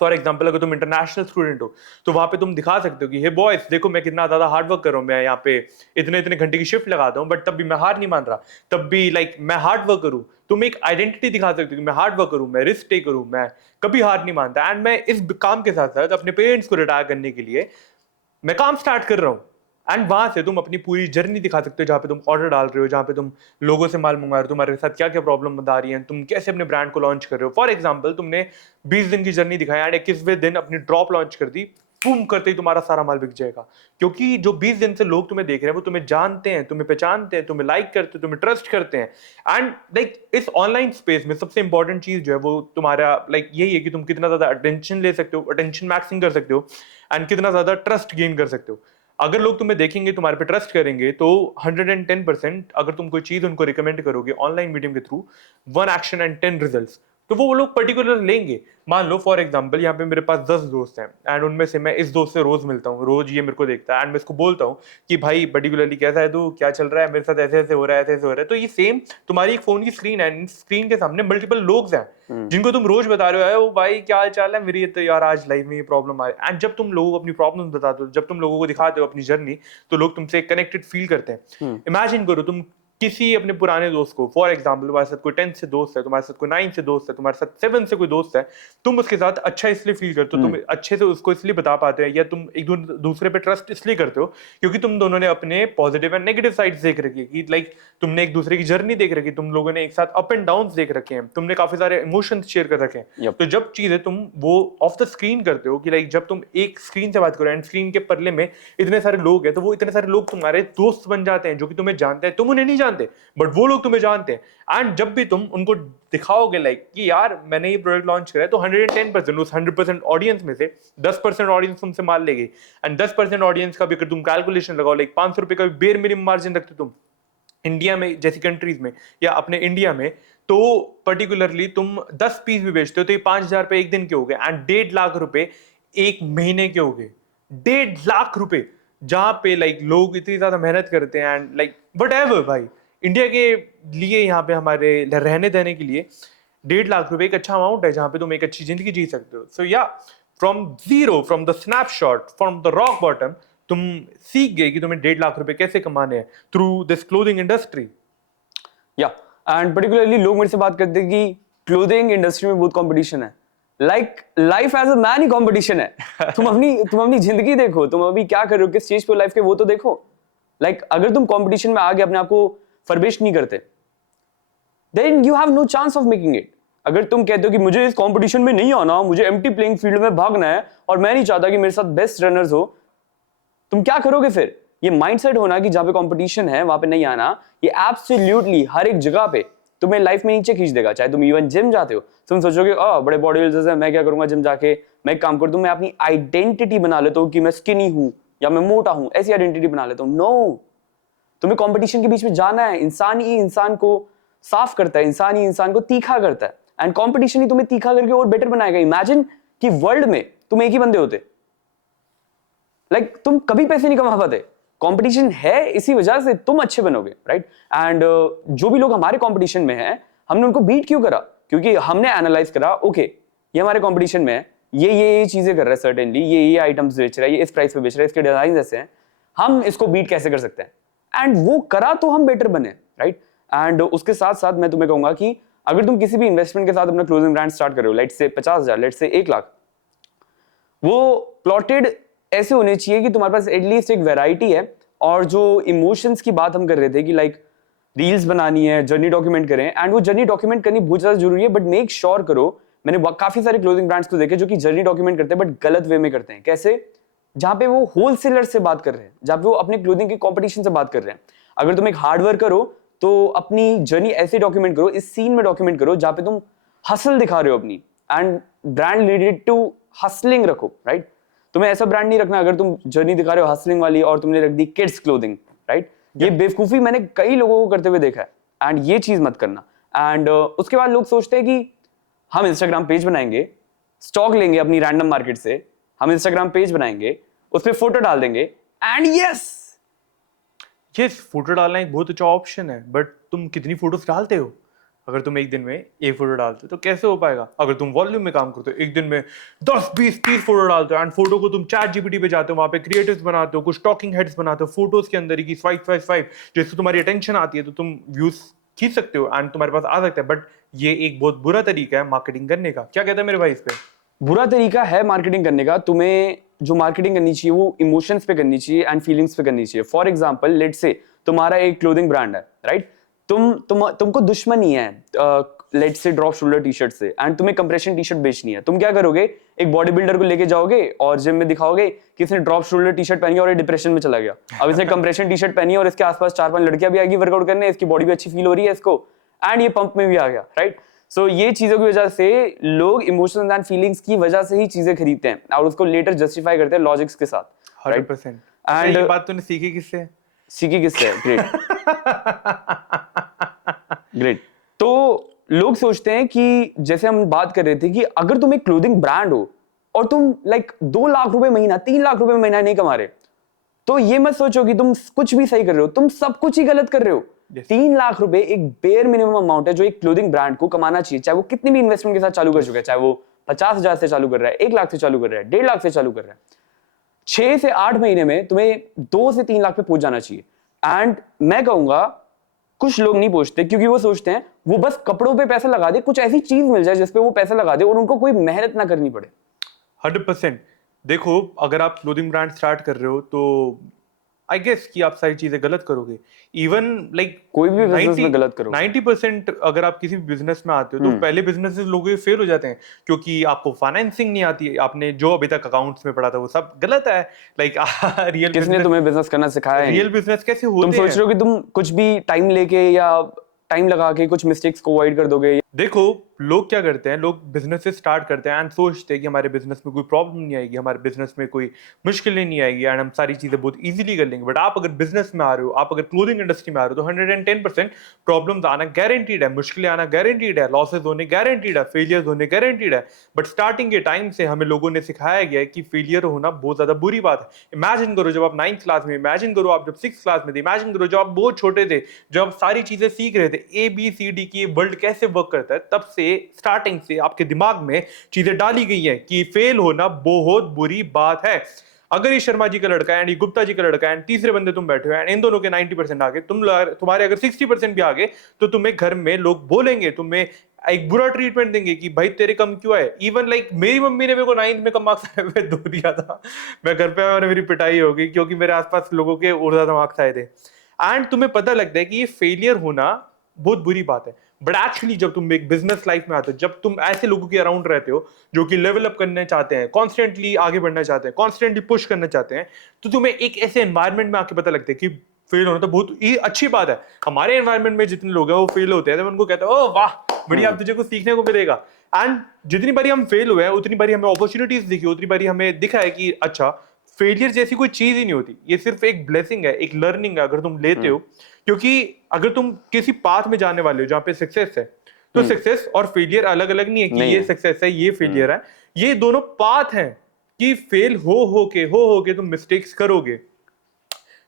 फॉर एग्जाम्पल अगर तुम इंटरनेशनल स्टूडेंट हो तो वहां पे तुम दिखा सकते हो कि हे बॉयज देखो मैं कितना ज्यादा हार्ड वर्क कर रहा हूँ, मैं यहाँ पे इतने इतने घंटे की शिफ्ट लगाता हूँ बट तब भी मैं हार नहीं मान रहा, तब भी लाइक मैं हार्ड वर्क करूँ। तुम एक आइडेंटिटी दिखा सकते हो कि मैं हार्ड वर्क करूँ, मैं रिस्क टेक करूँ, मैं कभी हार नहीं मानता एंड मैं इस काम के साथ साथ अपने पेरेंट्स को रिटायर करने के लिए मैं काम स्टार्ट कर रहा हूँ। एंड वहां से तुम अपनी पूरी जर्नी दिखा सकते हो, जहाँ पे तुम ऑर्डर डाल रहे हो, जहाँ पे तुम लोगों से माल मंगा रहे हो, तुम्हारे साथ क्या क्या प्रॉब्लम बता रही है, तुम कैसे अपने ब्रांड को लॉन्च कर रहे हो। फॉर एग्जाम्पल तुमने 20 दिन की जर्नी दिखाई एंड 21वें दिन अपनी ड्रॉप लॉन्च कर दी, बूम करते ही तुम्हारा सारा माल बिक जाएगा, क्योंकि जो 20 दिन से लोग तुम्हें देख रहे हैं वो तुम्हें जानते हैं, तुम्हें पहचानते हैं, तुम्हें लाइक करते हैं, तुम्हें ट्रस्ट करते हैं। एंड लाइक इस ऑनलाइन स्पेस में सबसे इंपॉर्टेंट चीज जो है वो तुम्हारा लाइक यही है कि तुम कितना ज्यादा अटेंशन ले सकते हो, अटेंशन मैक्सिंग कर सकते हो एंड कितना ज्यादा ट्रस्ट गेन कर सकते हो। अगर लोग तुम्हें देखेंगे, तुम्हारे पे ट्रस्ट करेंगे, तो 110% अगर तुम कोई चीज उनको रिकमेंड करोगे ऑनलाइन मीडियम के थ्रू, 1 एक्शन एंड 10 रिजल्ट्स, तो वो लोग पर्टिकुलर लेंगे। मान लो फॉर एग्जांपल यहाँ पे मेरे पास 10 दोस्त हैं एंड उनमें से मैं इस दोस्त से रोज मिलता हूँ, रोज ये मेरे को देखता है एंड मैं इसको बोलता हूँ कि भाई पर्टिकुलरली कैसा है तू, क्या चल रहा है, मेरे साथ ऐसे ऐसे हो रहा है, ऐसे ऐसे हो रहा है। तो ये सेम तुम्हारी एक फोन की स्क्रीन है, स्क्रीन के सामने मल्टीपल लोग हैं जिनको तुम रोज बता रहे हो, ओ भाई क्या हाल चाल है, मेरी ये तो यार आज लाइफ में ये प्रॉब्लम आ रही है। एंड जब तुम लोगों को अपनी प्रॉब्लम बताते हो, जब तुम लोगों को दिखाते हो अपनी जर्नी, तो लोग तुमसे कनेक्टेड फील करते हैं। इमेजिन करो तुम किसी अपने पुराने दोस्त को, फॉर एग्जाम्पल तुम्हारे साथ कोई 10 से दोस्त है, तुम्हारे साथ कोई 9 से दोस्त है, तुम्हारे साथ 7 से कोई दोस्त है, तुम उसके साथ अच्छा इसलिए फील करते हो, तुम अच्छे से उसको इसलिए बता पाते हो, या तुम एक दूसरे पे ट्रस्ट इसलिए करते हो क्योंकि तुम दोनों ने अपने पॉजिटिव एंड नेगेटिव साइड्स देख रखी है, कि लाइक तुमने एक दूसरे की जर्नी देख रखी है, तुम लोगों ने एक साथ अप एंड डाउन देख रखे हैं, तुमने काफी सारे इमोशंस शेयर कर रखे हैं। तो जब चीजें तुम वो ऑफ द स्क्रीन करते हो, कि लाइक जब तुम एक स्क्रीन से बात करो एंड स्क्रीन के परले में इतने सारे लोग हैं, तो वो इतने सारे लोग तुम्हारे दोस्त बन जाते हैं जो कि तुम्हें जानते हैं, तुम उन्हें नहीं जानते बट वो लोग तुम्हें जानते हैं। एंड जब भी तुम उनको दिखाओगे लाइक कि यार मैंने ये प्रोडक्ट लॉन्च करा है, तो 110% उस 100% ऑडियंस में से 10% ऑडियंस तुमसे मान लेगी। एंड 10% ऑडियंस का भी अगर तुम कैलकुलेशन लगाओ, लाइक 500 रुपए का भी बेर मिनिमम मार्जिन रखते तुम इंडिया में जैसी कंट्रीज में या अपने इंडिया में, तो पर्टिकुलरली तुम 10 पीस भी बेचते हो तो ये 5,000 रुपए एक दिन के हो गए एंड 1.5 लाख रुपए एक महीने के हो गए। 1.5 लाख रुपए, जहां पे लाइक लोग इतनी ज्यादा मेहनत करते हैं एंड लाइक वट एवर भाई, इंडिया के लिए यहाँ पे हमारे रहने देने के लिए 1.5 लाख रुपए एक अच्छा अमाउंट है जहां पे तुम एक अच्छी जिंदगी जी सकते हो। सो या from zero, from the snapshot, from the rock bottom, तुम सीख गए कि तुम्हें 1.5 लाख रुपए कैसे कमाने हैं थ्रू दिस क्लोथिंग इंडस्ट्री। या एंड पर्टिकुलरली लोग मेरे से बात करते हैं कि क्लोथिंग इंडस्ट्री में बहुत कंपटीशन है। Like life as a man ही कंपटीशन है। तुम अपनी जिंदगी देखो, तुम अभी क्या कर रहे हो, किस स्टेज पे लाइफ के, वो तो देखो। लाइक अगर तुम कंपटीशन में आगे अपने आप को फरबिश नहीं करते, then you have no chance of making it. अगर तुम कहते हो कि मुझे इस कंपटीशन में नहीं आना, मुझे एम्प्टी प्लेइंग फील्ड में भागना है और मैं नहीं चाहता कि मेरे साथ बेस्ट रनर्स हो, तुम क्या करोगे फिर? ये माइंडसेट होना कि जहां पे कंपटीशन है वहां पे नहीं आना, ये एब्सोल्युटली हर एक जगह पे तुम्हें लाइफ में नीचे खींच देगा। चाहे तुम इवन जिम जाते हो, तुम सोचोगे बड़े बॉडी बिल्डर्स हैं, मैं क्या करूंगा जिम जाके, मैं एक काम कर दूं, मैं अपनी आइडेंटिटी बना लेता हूं कि मैं स्किनी हूं या मैं मोटा हूं, ऐसी आइडेंटिटी बना लेता हूं। नो, तुम्हें कंपटीशन के बीच में जाना है। इंसान ही इंसान को साफ करता है, इंसान ही इंसान को तीखा करता है, एंड कंपटीशन ही तुम्हें तीखा करके और बेटर बनाएगा। इमेजिन कि वर्ल्ड में तुम एक ही बंदे होते, लाइक तुम कभी पैसे नहीं कमा पाते। कंपटीशन है, इसी वजह से तुम अच्छे बनोगे, राइट? एंड जो भी लोग हमारे कंपटीशन में हैं, हमने उनको बीट क्यों करा? क्योंकि हमने एनालाइज करा, ओके ये हमारे कंपटीशन में है, ये चीजें कर रहा है, सर्टेनली ये आइटम्स बेच रहा है, ये इस प्राइस पे बेच रहा है, इसके डिजाइन ऐसे हैं, हम इसको बीट कैसे कर सकते हैं? एंड वो करा तो हम बेटर बने, राइट? एंड उसके साथ साथ मैं तुम्हें कहूंगा कि अगर तुम किसी भी इन्वेस्टमेंट के साथ अपना क्लोथिंग ब्रांड स्टार्ट कर रहे हो, let's say 50,000, let's say 1 lakh, वो प्लॉटेड ऐसे होने चाहिए कि तुम्हारे पास एटलीस्ट एक वैरायटी है। और जो इमोशंस की बात हम कर रहे थे कि लाइक रील्स बनानी है, जर्नी डॉक्यूमेंट करें, एंड वो जर्नी डॉक्यूमेंट करनी बहुत ज्यादा जरूरी है, बट मेक श्योर करो, मैंने काफी सारे क्लोथिंग ब्रांड्स को देखे जो कि जर्नी डॉक्यूमेंट करते हैं बट गलत वे में करते हैं। कैसे? जहां पे वो होलसेलर से बात कर रहे हैं, जहां पे वो अपने क्लोथिंग के कंपटीशन से बात कर रहे हैं। अगर तुम एक हार्ड वर्कर हो तो अपनी जर्नी ऐसे डॉक्यूमेंट करो, इस सीन में डॉक्यूमेंट करो जहां पे तुम हसल दिखा रहे हो अपनी, and brand related to hustling रखो, राइट? तुम्हें ऐसा ब्रांड नहीं रखना अगर तुम जर्नी दिखा रहे हो हसलिंग वाली और तुमने रख दी किड्स क्लोथिंग, राइट? ये बेवकूफी मैंने कई लोगों को करते हुए देखा है, एंड ये चीज मत करना। एंड उसके बाद लोग सोचते हैं कि हम इंस्टाग्राम पेज बनाएंगे, स्टॉक लेंगे अपनी रैंडम मार्केट से, हम इंस्टाग्राम पेज बनाएंगे, उस पर फोटो डाल देंगे, एंड यस फोटो डालना एक बहुत अच्छा ऑप्शन है, बट तुम कितनी फोटोज डालते हो? अगर तुम एक दिन में एक फोटो डालते हो तो कैसे हो पाएगा? अगर तुम वॉल्यूम में काम करते हो, एक दिन में 10, 20, 30 फोटो डालते हो, एंड फोटो को तुम चैट जीपीटी पे जाते हो, वहां पे क्रिएटिव्स बनाते हो, कुछ टॉकिंग हेड्स बनाते हो फोटोज के अंदर ही की स्वाइप जैसे तुम्हारी अटेंशन आती है तो तुम व्यूज खींच सकते हो एंड तुम्हारे पास आ सकता है। बट ये एक बहुत बुरा तरीका है मार्केटिंग करने का। क्या कहता है मेरे भाई इस पे? बुरा तरीका है मार्केटिंग करने का। तुम्हें जो मार्केटिंग करनी चाहिए वो इमोशंस पे करनी चाहिए एंड फीलिंग्स पे करनी चाहिए। फॉर एग्जांपल लेट्स से तुम्हारा एक क्लोथिंग ब्रांड है, राइट? तुमको दुश्मनी है let's say drop shoulder T shirt से, एंड तुम्हें कंप्रेशन टी शर्ट बेचनी है। तुम क्या करोगे? एक बॉडी बिल्डर को लेके जाओगे और जिम में दिखाओगे कि इसने ड्रॉप शोल्डर टी शर्ट पहनी है और ये डिप्रेशन में चला गया। अब इसने कंप्रेशन टी शर्ट पहनी है और इसके आसपास 4-5 लड़कियां भी आएगी वर्कआउट करने, इसकी बॉडी भी अच्छी फील हो रही है इसको, एंड ये पंप में भी आ गया, राइट? सो ये चीजों की वजह से लोग इमोशंस एंड फीलिंग्स की वजह से ही चीजें खरीदते हैं और उसको लेटर जस्टिफाई करते हैं लॉजिक्स के साथ, 100%। एंड ये बात तूने सीखी किससे? सीखी किससे? Great great. तो लोग सोचते हैं कि जैसे हम बात कर रहे थे कि अगर तुम एक क्लोथिंग ब्रांड हो और तुम लाइक 2 लाख रुपए महीना 3 लाख रुपए महीना नहीं कमा रहे, तो ये मत सोचो कि तुम कुछ भी सही कर रहे हो, तुम सब कुछ ही गलत कर रहे हो। Yes. 3 लाख रुपए एक बेयर मिनिमम अमाउंट है जो एक क्लोथिंग ब्रांड को कमाना चाहिए, चाहे वो कितनी भी इन्वेस्टमेंट के साथ चालू कर चुका है, चाहे वो 50,000 से चालू कर रहा है, 1 लाख से चालू कर रहा है, 1.5 लाख से चालू कर रहा है। 6 से 8 महीने में तुम्हें 2 से 3 लाख पे पहुंच जाना चाहिए। एंड मैं कहूंगा कुछ लोग नहीं पहुंचते क्योंकि वो सोचते हैं वो बस कपड़ों पे पैसा लगा दे, कुछ ऐसी चीज मिल जाए जिसपे वो पैसा लगा दे और उनको कोई मेहनत ना करनी पड़े। 100%। देखो, अगर आप क्लोथिंग ब्रांड स्टार्ट कर रहे हो तो आई गेस कि आप सारी चीजें गलत करोगे। इवन लाइक कोई भी बिजनेस में गलत करो। 90% अगर आप किसी भी बिजनेस में आते हो तो पहले बिजनेसेस लोगों के फेल हो जाते हैं क्योंकि आपको फाइनेंसिंग नहीं आती, आपने जो अभी तक अकाउंट्स में पढ़ा था वो सब गलत है। लाइक रियल किसने तुम्हें बिजनेस करना सिखाया है? रियल बिजनेस कैसे तुम होते सोच हैं? रहे हो कि तुम कुछ भी टाइम लेके या टाइम लगा के कुछ मिस्टेक्स को अवॉइड कर दोगे। देखो, लोग क्या करते हैं, लोग बिजनेस स्टार्ट करते हैं एंड सोचते हैं कि हमारे बिजनेस में कोई प्रॉब्लम नहीं आएगी, हमारे बिजनेस में कोई मुश्किलें नहीं आएगी एंड हम सारी चीजें बहुत इजीली कर लेंगे। बट आप अगर बिजनेस में आ रहे हो, आप अगर क्लोथिंग इंडस्ट्री में आ रहे हो तो 110% प्रॉब्लम्स आना गारंटीड है, मुश्किलें आना गारंटीड है, लॉसेज होने गारंटीड है, फेलियर्स होने गारंटीड है। बट स्टार्टिंग के टाइम से हमें लोगों ने सिखाया गया है कि फेलियर होना बहुत ज्यादा बुरी बात है। इमेजिन करो जब आप 9th क्लास में, इमेजिन करो आप जब 6th क्लास में थे, इमेजिन करो जब आप बहुत छोटे थे, जब आप सारी चीजें सीख रहे थे, ABCD की वर्ल्ड कैसे वर्क करता है, तब से स्टार्टिंग से आपके दिमाग में चीजें डाली गई हैं कि फेल होना बहुत बुरी बात है। अगर ये शर्मा जी का लड़का है एंड ये गुप्ता जी का लड़का है एंड तीसरे बंदे तुम बैठे हो एंड इन दोनों के 90% आगे, तुम्हारे अगर 60% भी आगे, तो तुम्हें घर में लोग बोलेंगे, तुम्हें एक बुरा ट्रीटमेंट देंगे कि भाई तेरे कम क्यों है। इवन लाइक मेरी मम्मी ने मेरे को 9th में कम मार्क्स आए हुए दो दिया था, मैं घर पे आया, मेरी पिटाई होगी क्योंकि मेरे आसपास लोगों के और ज्यादा मार्क्स आए थे। एंड तुम्हें पता लगता है कि ये फेलियर होना बहुत बुरी बात है। बट एक्चुअली जब तुम एक बिजनेस लाइफ में आते हो, जब तुम ऐसे लोगों के अराउंड रहते हो जो कि लेवल अप करना चाहते हैं, कॉन्स्टेंटली आगे बढ़ना चाहते हैं, कॉन्स्टेंटली पुश करना चाहते हैं, तो तुम्हें एक ऐसे एनवायरनमेंट में आके पता लगता है कि फेल होना तो बहुत ही अच्छी बात है। हमारे एनवायरनमेंट में जितने लोग हैं वो फेल होते हैं तो मैं उनको कहता हूँ ओह वाह बढ़िया, अब तुझे कुछ सीखने को मिलेगा। एंड जितनी बारी हम फेल हुए हैं उतनी बारी हमें अपॉर्चुनिटीज दिखी, उतनी बारी हमें दिखा है कि अच्छा फेलियर जैसी कोई चीज ही नहीं होती, ये सिर्फ एक ब्लेसिंग है, एक लर्निंग है अगर तुम लेते हो। क्योंकि अगर तुम किसी पाथ में जाने वाले हो जहां पे सक्सेस है, तो सक्सेस और फेलियर अलग अलग नहीं है कि ये सक्सेस है ये फेलियर है, ये दोनों पाथ हैं कि फेल हो के तुम मिस्टेक्स करोगे,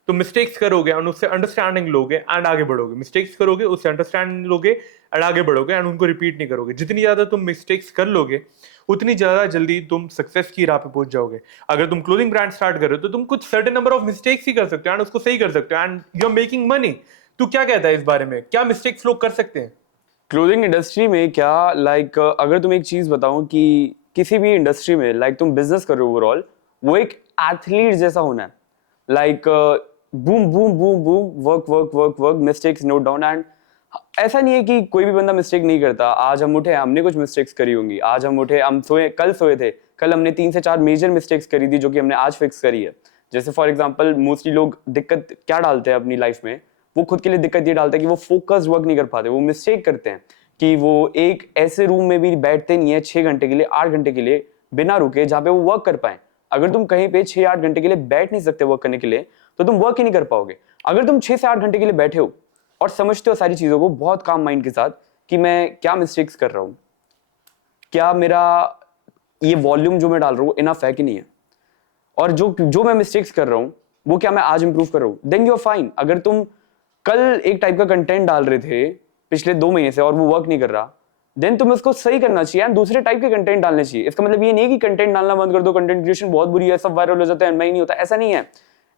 तुम मिस्टेक्स करोगे और उससे अंडरस्टैंडिंग लोगे एंड आगे बढ़ोगे, मिस्टेक्स करोगे उससे अंडरस्टैंडिंग लोगे एंड आगे बढ़ोगे एंड उनको रिपीट नहीं करोगे। जितनी ज्यादा तुम मिस्टेक्स कर लोगे उतनी ज्यादा जल्दी तुम सक्सेस की राह पे पहुंच जाओगे। अगर तुम क्लोथिंग ब्रांड स्टार्ट कर रहे हो तो तुम कुछ सर्टेन नंबर ऑफ मिस्टेक्स ही कर सकते हो एंड उसको सही कर सकते हो and you are making money. तू क्या कहता है इस बारे में, क्या मिस्टेक्स लोग कर सकते हैं क्लोथिंग इंडस्ट्री में? क्या लाइक अगर तुम एक चीज बताऊं कि किसी भी इंडस्ट्री में लाइक तुम बिजनेस कर रहे हो ओवरऑल, वो एक एथलीट जैसा होना है। Like boom boom boom boom, work work work work, mistakes note down. And ऐसा नहीं है कि कोई भी बंदा मिस्टेक नहीं करता। आज हम उठे, हमने कुछ मिस्टेक्स करी होंगी, आज हम उठे, हम सोए, कल सोए थे, कल हमने 3 से 4 मेजर मिस्टेक्स करी थी जो कि हमने आज फिक्स करी है। जैसे फॉर एग्जांपल मोस्टली लोग दिक्कत क्या डालते हैं अपनी लाइफ में, वो खुद के लिए दिक्कत ये डालते हैं कि वो फोकस्ड वर्क नहीं कर पाते। वो मिस्टेक करते हैं कि वो एक ऐसे रूम में भी बैठते नहीं है 6 घंटे के लिए, 8 घंटे के लिए बिना रुके, जहां पे वो वर्क कर पाए। अगर तुम कहीं पे 6-8 घंटे के लिए बैठ नहीं सकते वर्क करने के लिए, तो तुम वर्क ही नहीं कर पाओगे। अगर तुम 6 से 8 घंटे के लिए बैठे हो और समझते हो सारी चीजों को बहुत काम माइंड के साथ कि मैं क्या मिस्टेक्स कर रहा हूं, क्या मेरा ये वॉल्यूम जो मैं डाल रहा हूँ इनफ है कि नहीं है, और जो मैं मिस्टेक्स कर रहा हूँ वो क्या मैं आज इंप्रूव कर रहा हूँ, देन यू आर फाइन। अगर तुम कल एक टाइप का कंटेंट डाल रहे थे पिछले 2 महीने से और वो वर्क नहीं कर रहा, देन तुम्हें उसको सही करना चाहिए एंड दूसरे टाइप के कंटेंट डालने चाहिए। इसका मतलब ये नहीं है कि कंटेंट डालना बंद कर दो, कंटेंट क्रिएशन बहुत बुरी है, सब वायरल हो जाता है, मैं ही नहीं होता, ऐसा नहीं है।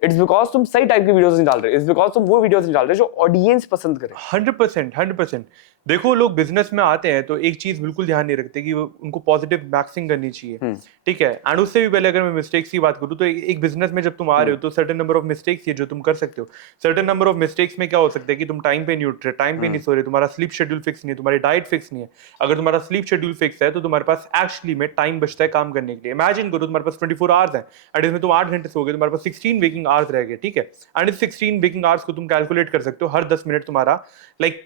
इट्स बिकॉज तुम सही टाइप की वीडियोस नहीं डाल रहे, इट्स बिकॉज तुम वो वीडियोस नहीं डाल रहे जो ऑडियंस पसंद करे। 100%। देखो, लोग बिजनेस में आते हैं तो एक चीज बिल्कुल ध्यान नहीं रखते कि उनको पॉजिटिव मैक्सिंग करनी चाहिए, ठीक है। एंड उससे भी पहले अगर मैं मिस्टेक्स की बात करूं तो एक बिजनेस में जब तुम आ रहे हो तो सर्टेन नंबर ऑफ मिस्टेक्स है जो तुम कर सकते हो। सर्टेन नंबर ऑफ मिस्टेक्स में क्या हो सकता है कि तुम टाइम पे नहीं उठ रहे, टाइम पे नहीं सो रहे, तुम्हारा स्लीप शेड्यूल फिक्स नहीं है, तुम्हारी डाइट फिक्स नहीं है। अगर तुम्हारा स्लीप शेड्यूल फिक्स है तो तुम्हारे पास एक्चुअली में टाइम बचता है काम करने के लिए। इमेजिन करो तुम्हारे पास 24 आवर्स है एंड इसमें तुम 8 घंटे सोगे, तुम्हारे पास 16 वेकिंग आवर्स रह गए, ठीक है। एंड इस 16 वेकिंग आवर्स को तुम कैलकुलेट कर सकते हो, हर 10 मिनट तुम्हारा लाइक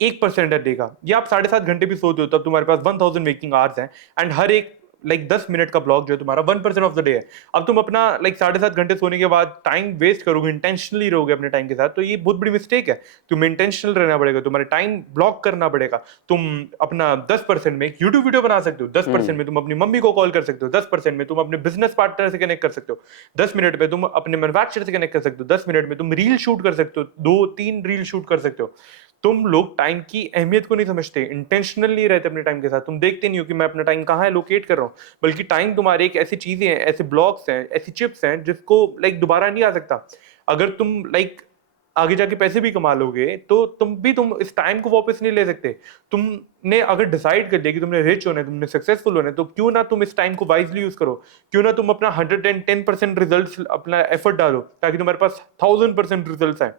1% देगा, या आप 7.5 घंटे भी सोते हो तब तुम्हारे पास 1000 वेकिंग आवर्स हैं एंड हर एक लाइक 10 मिनट का ब्लॉग जो है तुम्हारा 1% ऑफ द डे है। अब तुम अपना लाइक 7.5 घंटे सोने के बाद टाइम वेस्ट करोगे, इंटेंशनली रहोगे अपने टाइम के साथ, तो ये बहुत बड़ी मिस्टेक है। तुम इंटेंशनल रहना पड़ेगा, तुम्हारे टाइम ब्लॉक करना पड़ेगा। तुम अपना 10% में एक यूट्यूब वीडियो बना सकते हो, 10% में तुम अपनी मम्मी को कॉल कर सकते हो, 10% में तुम अपने बिजनेस पार्टनर से कनेक्ट कर सकते हो, 10 मिनट में तुम अपने मैन्युफैक्चरर से कनेक्ट कर सकते हो, 10 मिनट में तुम रील शूट कर सकते हो, 2-3 रील शूट कर सकते हो। तुम लोग टाइम की अहमियत को नहीं समझते, इंटेंशनल नहीं रहते अपने टाइम के साथ। तुम देखते नहीं हो कि मैं अपना टाइम कहाँ लोकेट कर रहा हूँ, बल्कि टाइम तुम्हारे एक ऐसी चीजें हैं, ऐसे ब्लॉक्स हैं, ऐसी चिप्स हैं जिसको लाइक दोबारा नहीं आ सकता। अगर तुम लाइक आगे जाके पैसे भी कमा लोगे तो तुम इस टाइम को वापस नहीं ले सकते। तुमने अगर डिसाइड कर लिया कि तुमने रिच होना है, तुमने सक्सेसफुल होना है, तो क्यों ना तुम इस टाइम को वाइजली यूज करो। क्यों ना तुम अपना 110% रिजल्ट, अपना एफर्ट डालो ताकि तुम्हारे पास 1000% रिजल्ट आए।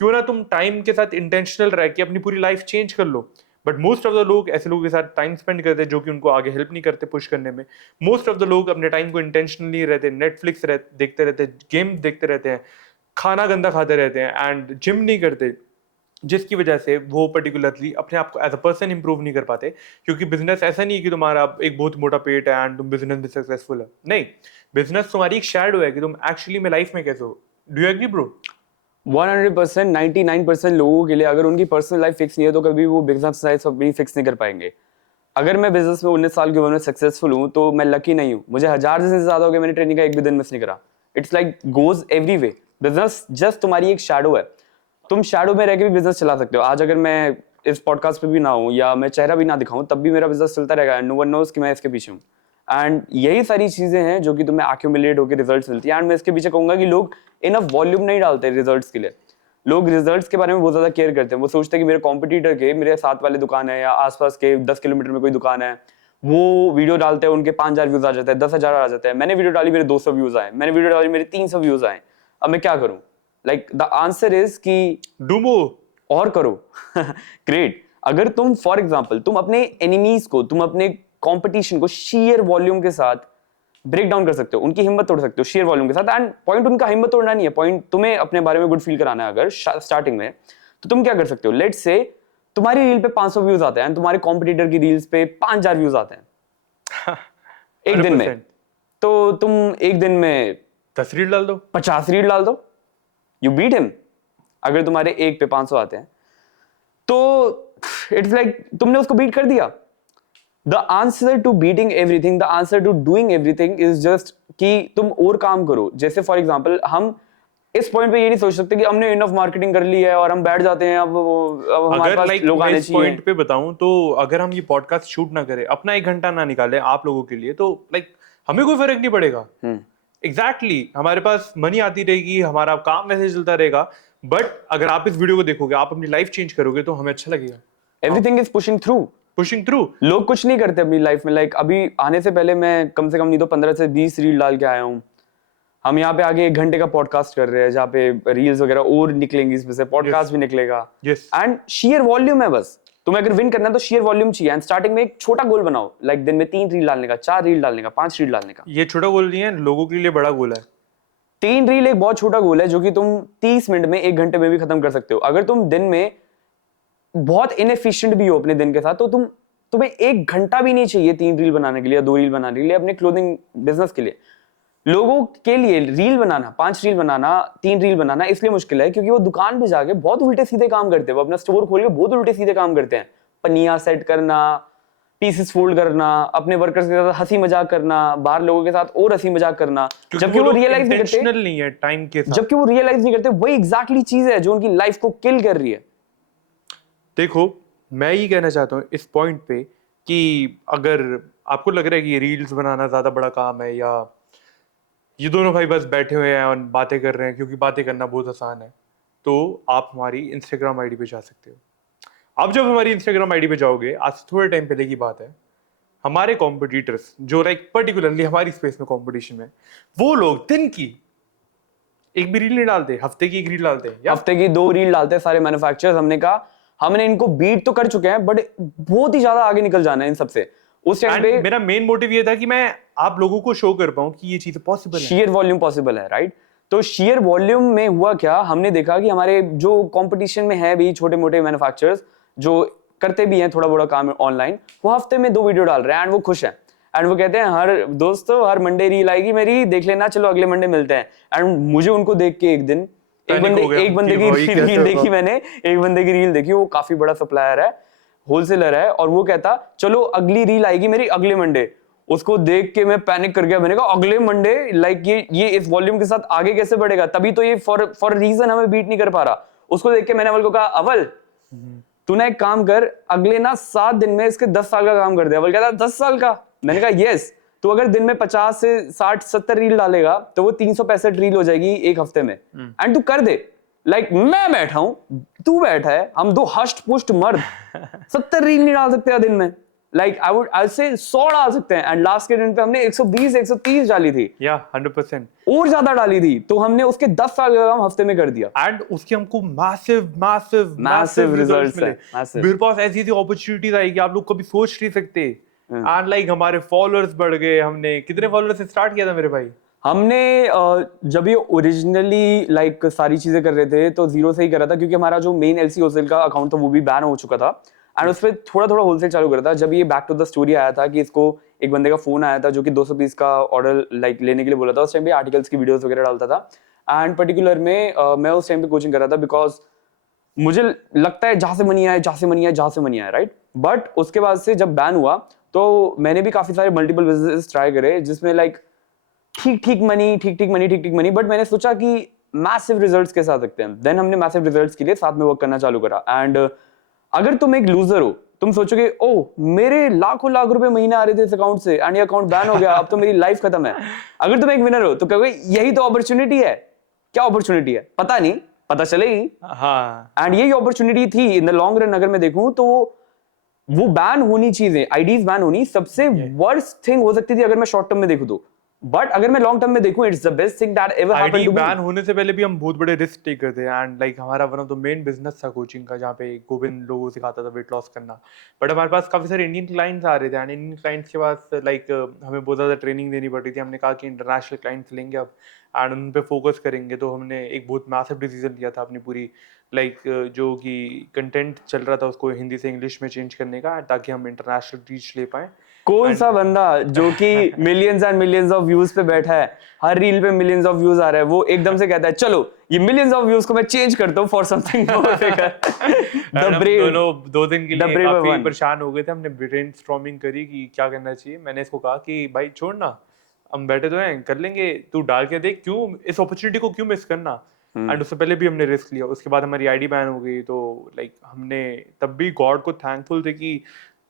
क्यों ना तुम टाइम के साथ इंटेंशनल रह के अपनी पूरी लाइफ चेंज कर लो। बट मोस्ट ऑफ द लोग ऐसे लोगों के साथ टाइम स्पेंड करते हैं जो कि उनको आगे हेल्प नहीं करते पुश करने में। मोस्ट ऑफ द लोग अपने टाइम को इंटेंशनली रहते, नेटफ्लिक्स देखते रहते, गेम देखते रहते हैं, खाना गंदा खाते रहते हैं एंड जिम नहीं करते, जिसकी वजह से वो पर्टिकुलरली अपने आप को एज अ पर्सन इंप्रूव नहीं कर पाते। क्योंकि बिजनेस ऐसा नहीं है कि तुम्हारा एक बहुत मोटा पेट है एंड तुम बिजनेस में सक्सेसफुल है। नहीं, बिजनेस तुम्हारी एक शैडो है कि तुम एक्चुअली में लाइफ में कैसे हो। Do you agree bro? 100%, 99% लोगों के लिए अगर उनकी पर्सनल लाइफ फिक्स नहीं है तो कभी वो बिजनेस लाइफ भी फिक्स नहीं कर पाएंगे। अगर मैं बिजनेस में 19 साल की उम्र में सक्सेसफुल हूँ तो मैं लकी नहीं हूँ। मुझे 1000 दिन से ज्यादा हो गया, मैंने ट्रेनिंग का एक भी दिन मिस नहीं करा। It's like goes every way. Business just तुम्हारी एक शैडो है। तुम शैडो में रह के भी बिजनेस चला सकते हो। आज अगर मैं इस पॉडकास्ट पे भी ना हूँ या मैं चेहरा भी ना दिखाऊं तब भी मेरा बिजनेस चलता रहेगा। नो वन नोस कि मैं इसके पीछे हूँ। एंड यही सारी चीजें हैं जो कि तुम्हें एक्यूमुलेट होकर रिजल्ट्स मिलती है। एंड मैं इसके पीछे कहूंगा कि लोग इनफ वॉल्यूम नहीं डालते रिजल्ट्स के लिए। लोग रिजल्ट्स के बारे में बहुत ज्यादा केयर करते हैं। वो सोचते हैं कि मेरे कॉम्पिटिटर के मेरे साथ वाले दुकान है या आसपास के 10 किलोमीटर में कोई दुकान है, वो वीडियो डालते हैं, उनके 5000 व्यूज आ जाते हैं, 10,000 आ जाते हैं। मैंने वीडियो डाली, मेरे 200 व्यूज आए। मैंने वीडियो डाली, मेरे 300 व्यूज आए। अब मैं क्या करूं? लाइक द आंसर इज कि डू मोर और करो। ग्रेट। अगर तुम फॉर एग्जाम्पल तुम अपने एनिमीज को, तुम अपने कॉम्पिटिशन को शेयर वॉल्यूम के साथ ब्रेक डाउन कर सकते हो, उनकी हिम्मत तोड़ सकते हो शेयर वॉल्यूम के साथ। एंड पॉइंट उनका हिम्मत तोड़ना नहीं है, पॉइंट तुम्हें अपने बारे में गुड फील कराना है। अगर स्टार्टिंग में तो तुम क्या कर सकते हो? लेट्स से तुम्हारी रील पे 500 व्यूज आते हैं, तुम्हारे कॉम्पिटिटर की रील्स पे 5000 व्यूज आते हैं एक दिन में। तो तुम एक दिन में 10 रील डाल दो, 50 रील डाल दो, यू बीट हिम। अगर तुम्हारे एक पे 500 आते हैं तो इट्स लाइक तुमने उसको बीट कर दिया। The answer to beating everything, the answer to doing everything is just कि तुम और काम करो। जैसे फॉर एग्जांपल हम इस पॉइंट पे ये नहीं सोच सकते कि हमने इनफ मार्केटिंग कर ली है और हम बैठ जाते हैं, अब हमारे पास लोग आने चाहिए। पॉइंट पे बताऊं तो अगर हम ये पॉडकास्ट शूट ना करें, अपना 1 घंटा ना निकालें आप लोगों के लिए, तो लाइक हमें कोई फर्क नहीं पड़ेगा। एग्जैक्टली हमारे पास मनी आती रहेगी, हमारा काम वैसे चलता रहेगा। बट अगर आप इस वीडियो को देखोगे, आप अपनी लाइफ चेंज करोगे तो हमें अच्छा लगेगा। Everything is pushing through. लोग कुछ नहीं करते अपनी लाइफ में। लाइक अभी आने से पहले मैं कम से कम नहीं तो 15 से 20 रील डाल के आया हूँ। हम यहाँ पे आगे 1 घंटे का पॉडकास्ट कर रहे हैं जहाँ पे रील्स वगैरह और निकलेंगी, इसमें से पॉडकास्ट भी निकलेगा। एंड शेयर वॉल्यूम है बस। तुम्हें अगर विन करना है तो शेयर वॉल्यूम चाहिए। एंड स्टार्टिंग में एक छोटा गोल बनाओ, लाइक दिन में 3 रील डालने का, 4 रील डालने का, 5 रील डालने का। ये छोटा गोल नहीं है, लोगों के लिए बड़ा गोल है। 3 रील एक बहुत छोटा गोल है जो कि तुम 30 मिनट में 1 घंटे में भी खत्म कर सकते हो। अगर तुम दिन में बहुत इनएफिशिएंट भी हो अपने दिन के साथ तो तुम्हें 1 घंटा भी नहीं चाहिए 3 रील बनाने के लिए, 2 रील बनाने के लिए, अपने क्लोथिंग बिजनेस के लिए। लोगों के लिए रील बनाना, 5 रील बनाना, 3 रील बनाना इसलिए मुश्किल है क्योंकि वो दुकान पे जाके बहुत उल्टे सीधे काम करते हैं। वो अपना स्टोर खोल के बहुत उल्टे सीधे काम करते हैं। पन्नियां सेट करना, पीसेस फोल्ड करना, अपने वर्कर्स के साथ हंसी मजाक करना, बाहर लोगों के साथ और हंसी मजाक करना, जबकि वो रियलाइज नहीं करते, नहीं है टाइम के साथ। जबकि वो रियलाइज नहीं करते वही एग्जैक्टली चीज है जो उनकी लाइफ को किल कर रही है। देखो, मैं ये कहना चाहता हूँ इस पॉइंट पे कि अगर आपको लग रहा है कि ये रील्स बनाना ज्यादा बड़ा काम है या ये दोनों भाई बस बैठे हुए हैं और बातें कर रहे हैं क्योंकि बातें करना बहुत आसान है, तो आप हमारी इंस्टाग्राम आईडी पे जा सकते हो। आप जब हमारी इंस्टाग्राम आईडी पे जाओगे, आज से थोड़े टाइम पहले की बात है, हमारे कॉम्पिटिटर्स जो लाइक पर्टिकुलरली हमारी स्पेस में कॉम्पिटिशन में, वो लोग दिन की एक भी रील नहीं डालते, हफ्ते की 1 रील डालते हैं, हफ्ते की 2 रील डालते हैं सारे मैन्युफैक्चरर्स। हमने कहा हमने इनको बीट तो कर चुके हैं बट बहुत ही ज्यादा आगे निकल जाना है इन सबसे। उस टाइम पे मेरा मेन मोटिव ये था कि मैं आप लोगों को शो कर पाऊं कि ये चीज पॉसिबल है, शेयर वॉल्यूम पॉसिबल है, राइट। तो शेयर वॉल्यूम में हुआ क्या, हमने देखा कि हमारे जो कंपटीशन में है भी छोटे मोटे मैन्युफैक्चरर्स जो करते भी हैं थोड़ा बड़ा काम ऑनलाइन, वो हफ्ते में 2 वीडियो डाल रहे हैं एंड वो खुश हैं। एंड वो कहते हैं हर दोस्तों हर मंडे रील आएगी मेरी, देख लेना, चलो अगले मंडे मिलते हैं। एंड मुझे उनको देख के एक दिन Panic हो गया एक बंदे कि की भाई कैसे रील होगा? देखी मैंने, एक बंदे की रील देखी, वो काफी बड़ा सप्लायर है, होलसेलर है, और वो कहता चलो अगली रील आएगी मेरी अगले मंडे। उसको देख के मैं पैनिक कर गया, मैंने कहा अगले मंडे, लाइक ये इस वॉल्यूम के साथ आगे कैसे बढ़ेगा, तभी तो ये फॉर रीजन हमें बीट नहीं कर पा रहा। उसको देख के मैंने अवल को कहा, अवल तूने एक काम कर, अगले ना 7 दिन में इसके 10 साल का काम कर दे। अवल कहता 10 साल का? मैंने कहा यस, तो अगर दिन में 50 से 60 70 रील डालेगा तो वो 365 रील हो जाएगी एक हफ्ते में, एंड तू कर दे। लाइक मैं बैठा हूं, तू बैठा है, हम दो हष्ट पुष्ट मर्द 70 रील नहीं डाल सकते दिन में। लाइक आई से 100 डाल सकते हैं, एंड लास्ट के दिन पे हमने 120 130 डाली थी, या 100%। और ज्यादा डाली थी, तो हमने उसके 10 साल का काम हफ्ते में कर दिया। एंड उसके हमको massive massive Massive massive results results मिले। हैं, massive। मेरे पास ऐसी ऐसी अपॉर्चुनिटीज आई कि आप लोग कभी सोच नहीं सकते। एंड लाइक हमारे फॉलोअर्स बढ़ गए। हमने कितने फॉलोअर्स से स्टार्ट किया था मेरे भाई? हमने जब ये ओरिजिनली लाइक सारी चीजें कर रहे थे तो 0 से ही करा था, क्योंकि हमारा जो मेन एलसी होलसेल का अकाउंट था वो भी बैन हो चुका था, एंड उस पर थोड़ा थोड़ा होलसेल चालू करा था। जब ये बैक टू द स्टोरी आया था कि इसको एक बंदे का फोन आया था जो कि 200 पीस का ऑर्डर लाइक लेने के लिए बोला था, उस टाइम पे आर्टिकल्स की वीडियोस वगैरह डालता था, एंड पर्टिकुलर में मैं उस टाइम पे कोचिंग कर रहा था, बिकॉज मुझे लगता है जहां से मनी आए, जहां से मनी आए, जहां से मनी आए, राइट। बट उसके बाद से जब बैन हुआ तो मैंने भी काफी सारे मल्टीपल बिजनेस ट्राई करे, जिसमें लाइक ठीक ठीक मनी, बट मैंने सोचा कि मैसिव रिजल्ट्स कैसे आ सकते हैं। देन हमने मैसिव रिजल्ट्स के लिए साथ में वर्क करना चालू करा। एंड अगर तुम एक लूजर हो, तुम सोचोगे ओ मेरे लाखों लाख रुपए महीने आ रहे थे इस अकाउंट से एंड ये अकाउंट बैन हो गया, अब तो मेरी लाइफ खत्म है। अगर तुम एक विनर हो तो कहोगे यही तो अपॉर्चुनिटी है। क्या अपॉर्चुनिटी है पता नहीं, पता चलेगी। हाँ। एंड यही अपॉर्चुनिटी थी इन द लॉन्ग रन। अगर मैं देखूं तो वो बैन होनी चीजें, आईडीज बैन होनी सबसे वर्स्ट थिंग हो सकती थी अगर मैं शॉर्ट टर्म में देखूं तो, बट अगर मैं लॉन्ग टर्म में देखूं it's the best thing that ever happened I'd to me. Ban होने से पहले भी हम बहुत बड़े रिस्क टेक करते हैं। एंड लाइक हमारा one of the main business था कोचिंग का, जहाँ पे गोविंद लोगों को सिखाता था वेट लॉस करना। बट हमारे पास काफी सारे इंडियन क्लाइंट्स आ रहे थे, एंड इंडियन क्लाइंट्स के पास लाइक हमें बहुत ज्यादा ट्रेनिंग देनी पड़ रही थी। हमने कहा कि इंटरनेशनल क्लाइंट्स लेंगे अब एंड उन पे फोकस करेंगे। तो हमने एक बहुत मैसिव डिसीजन लिया था अपनी पूरी लाइक जो कि कंटेंट चल रहा था उसको हिंदी से इंग्लिश में चेंज करने का, ताकि हम इंटरनेशनल रीच ले पाए। कौन सा बंदा जो कि millions and millions of views पे बैठा है, हर रील पे मिलियंस ऑफ व्यूज आ रहा है, वो एकदम से कहता है चलो ये मिलियंस ऑफ व्यूज को मैं चेंज करता हूँ for something more bigger. The brave. दोनों 2 दिन के The लिए braver काफी one। परेशान हो गए थे। हमने ब्रेनस्टॉर्मिंग करी कि क्या करना चाहिए। मैंने इसको कहा कि भाई छोड़ ना, हम बैठे तो हैं, कर लेंगे, तू डाल के देख, क्यों इस अपॉर्चुनिटी को क्यों मिस करना। एंड उससे पहले भी हमने रिस्क लिया। उसके बाद हमारी आईडी बैन हो गई, तो लाइक हमने तब भी गॉड को थैंकफुल थे कि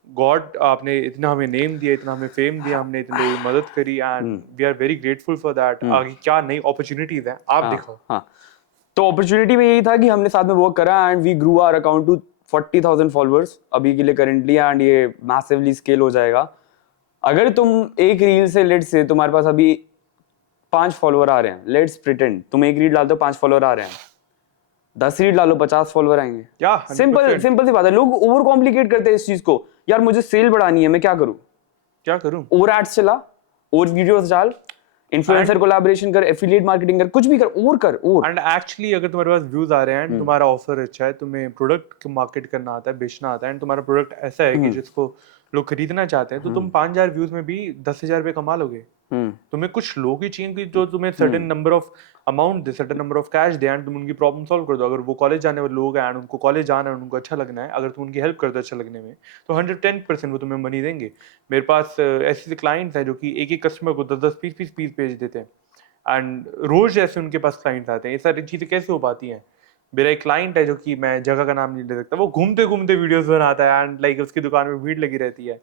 गॉड आपने इतना हमें नेम दिया, इतना हमें फेम दिया, हमने इतनी लोगों की मदद करी, and we are very grateful for that. आगे क्या नई अपॉर्चुनिटीज हैं आप दिखाओ। हाँ, तो अपॉर्चुनिटी में यही था कि हमने साथ में वर्क करा, and we grew our account to 40,000 followers अभी के लिए करंटली, एंड ये मैसिवली स्केल हो जाएगा। अगर तुम एक रील से लेट से तुम्हारे पास अभी 5 फॉलोअर आ रहे हैं, लेट्स प्रिटेंड तुम एक रील डालते हो 5 फॉलोअर आ रहे हैं, 10 रील डालो 50 फॉलोअर आएंगे। क्या सिंपल सी बात है। लोग ओवर कॉम्प्लिकेट करते हैं इस चीज को। यार मुझे सेल बढ़ानी है, मैं क्या करूं? क्या करूं? और एड्स चला, और वीडियोस डाल, इन्फ्लुएंसर कोलैबोरेशन कर, एफिलिएट मार्केटिंग कर, कुछ भी कर, और एंड एक्चुअली अगर तुम्हारे पास व्यूज आ रहे हैं, तुम्हारा ऑफर अच्छा है, तुम्हें प्रोडक्ट मार्केट करना आता है, बेचना आता है, एंड तुम्हारा प्रोडक्ट ऐसा है कि जिसको लोग खरीदना चाहते हैं, तो तुम 5,000 व्यूज में भी 10,000 रुपये कमा लोगे। तुम्हें कुछ लोग ही चाहिए कि जो तुम्हें certain number of amount they, certain number of cash they, and तुम उनकी प्रॉब्लम सॉल्व कर दो। अगर वो कॉलेज जाने वाले लोग हैं एंड उनको कॉलेज जाना है, उनको अच्छा लगना है, अगर तुम उनकी हेल्प कर दो अच्छा लगने में, तो 110% वो तुम्हें मनी देंगे। मेरे पास ऐसे क्लाइंट्स हैं जो कि एक एक कस्टमर को 10-10 पीस भेज देते हैं, एंड रोज ऐसे उनके पास क्लाइंट्स आते हैं। ये सारी चीजें कैसे हो पाती हैं? मेरा एक क्लाइंट है जो कि मैं जगह का नाम नहीं ले सकता, वो घूमते घूमते वीडियोस बनाता है, एंड लाइक उसकी दुकान में भीड़ लगी रहती है।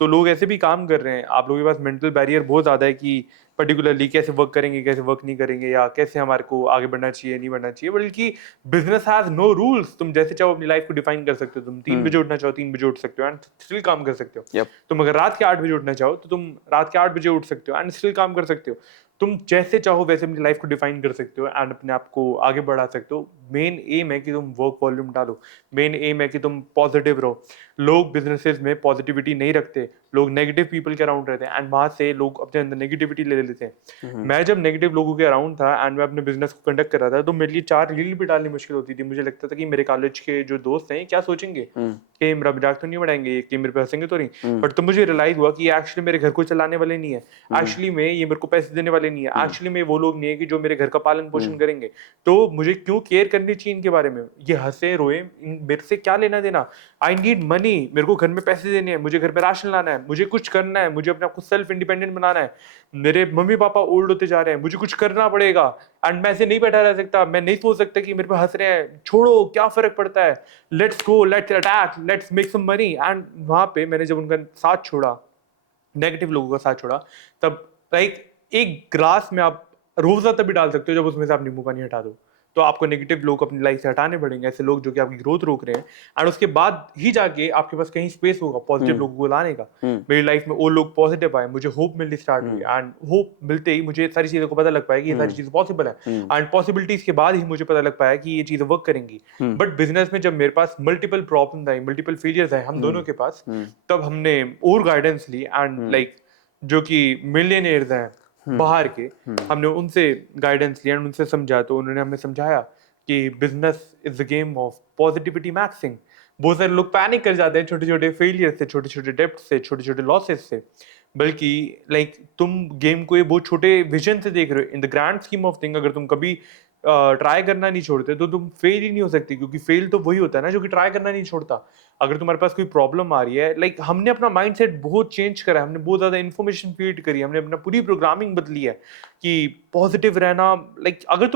तो लोग ऐसे भी काम कर रहे हैं। आप लोगों के पास मेंटल बैरियर बहुत ज़्यादा है कि पर्टिकुलरली कैसे वर्क करेंगे, कैसे वर्क नहीं करेंगे, या कैसे हमारे को आगे बढ़ना चाहिए, नहीं बढ़ना चाहिए। बल्कि बिजनेस हैज नो रूल्स। तुम जैसे चाहो अपनी लाइफ को डिफाइन कर सकते हो। तुम 3 बजे उठना चाहो 3 बजे उठ सकते हो एंड स्टिल काम कर सकते हो। तुम अगर रात के 8 बजे उठना चाहो तो तुम रात के 8 बजे उठ सकते हो एंड स्टिल काम कर सकते हो। तुम जैसे चाहो वैसे अपनी लाइफ को डिफाइन कर सकते हो एंड अपने आप को आगे बढ़ा सकते हो। मेन एम है कि तुम वर्क वॉल्यूम डालो। मेन एम है कि तुम पॉजिटिव रहो। लोग बिजनेसेस में पॉजिटिविटी नहीं रखते, लोग नेगेटिव पीपल के अराउंड रहते हैं एंड वहां से लोग अपने अंदर नेगेटिविटी ले लेते हैं। मैं जब नेगेटिव लोगों के अराउंड था एंड मैं अपने बिजनेस को कंडक्ट कर रहा था तो मेरे लिए 4 रील भी डालनी मुश्किल होती थी। मुझे लगता था कि मेरे कॉलेज के जो दोस्त हैं क्या सोचेंगे, कि मेरा मजाक तो नहीं बनाएंगे, कि मेरे पे हंसेंगे तो नहीं। बट तो मुझे रियलाइज हुआ कि एक्चुअली मेरे घर को चलाने वाले नहीं है, एक्चुअली में ये मेरे को पैसे देने वाले नहीं है, एक्चुअली में वो लोग नहीं है कि जो मेरे घर का पालन पोषण करेंगे। तो मुझे क्यों केयर करनी चाहिए इनके बारे में? ये हंसे रोए, मेरे से क्या लेना देना? आई नीड मनी, मेरे को घर में पैसे देने हैं, मुझे घर में राशन लाना है, मुझे कुछ करना है, मुझे अपने आप को सेल्फ इंडिपेंडेंट बनाना है। मेरे मम्मी पापा ओल्ड होते जा रहे हैं, मुझे कुछ करना पड़ेगा एंड मैं ऐसे नहीं बैठा रह सकता। मैं नहीं सोच सकता कि मेरे पे हंस रहे हैं, छोड़ो क्या फर्क पड़ता है, let's go, let's attack, let's make some money. And वहां पे मैंने जब उनका साथ छोड़ा, नेगेटिव लोगों का साथ छोड़ा, तब लाइक एक ग्लास में आप रोजा तभी डाल सकते हो जब उसमें से आप नींबू पानी हटा दो। तो आपको नेगेटिव लोग अपनी लाइफ से हटाने पड़ेंगे, ऐसे लोग जो कि आपकी ग्रोथ रोक रहे हैं। एंड उसके बाद ही जाके आपके पास कहीं स्पेस होगा पॉजिटिव लोगों को लाने का। मेरी लाइफ में वो लोग पॉजिटिव आए, मुझे होप मिलनी स्टार्ट हुई एंड होप मिलते ही मुझे सारी चीजों को पता लग पाया कि ये सारी चीजें पॉसिबल है एंड पॉसिबिलिटीज के बाद ही मुझे पता लग पाया कि ये चीजें वर्क करेंगी। बट बिजनेस में जब मेरे पास मल्टीपल प्रॉब्लम आई, मल्टीपल फेलियर्स आए हम दोनों के पास, तब हमने और गाइडेंस ली एंड लाइक जो कि मिलियनियर्स हैं बाहर के, हमने उनसे गाइडेंस लिया, उनसे समझा। तो उन्होंने हमें समझाया कि business is the game of positivity maxing. बहुत सारे लोग पैनिक कर जाते हैं छोटे छोटे फेलियर से, छोटे छोटे डेप्ट से, छोटे छोटे लॉसेस से। बल्कि लाइक तुम गेम को ये बहुत छोटे विजन से देख रहे हो। In the grand scheme of thing अगर तुम कभी ट्राई करना नहीं छोड़ते तो तुम फेल ही नहीं हो सकती, क्योंकि फेल तो वही होता है ना जो कि ट्राई करना नहीं छोड़ता। अगर तुम्हारे पास कोई प्रॉब्लम आ रही है, लाइक हमने अपना माइंडसेट बहुत चेंज करा है, हमने बहुत ज्यादा इन्फॉर्मेशन फीड करी है, हमने अपना पूरी प्रोग्रामिंग बदली है कि पॉजिटिव रहना। लाइक अगर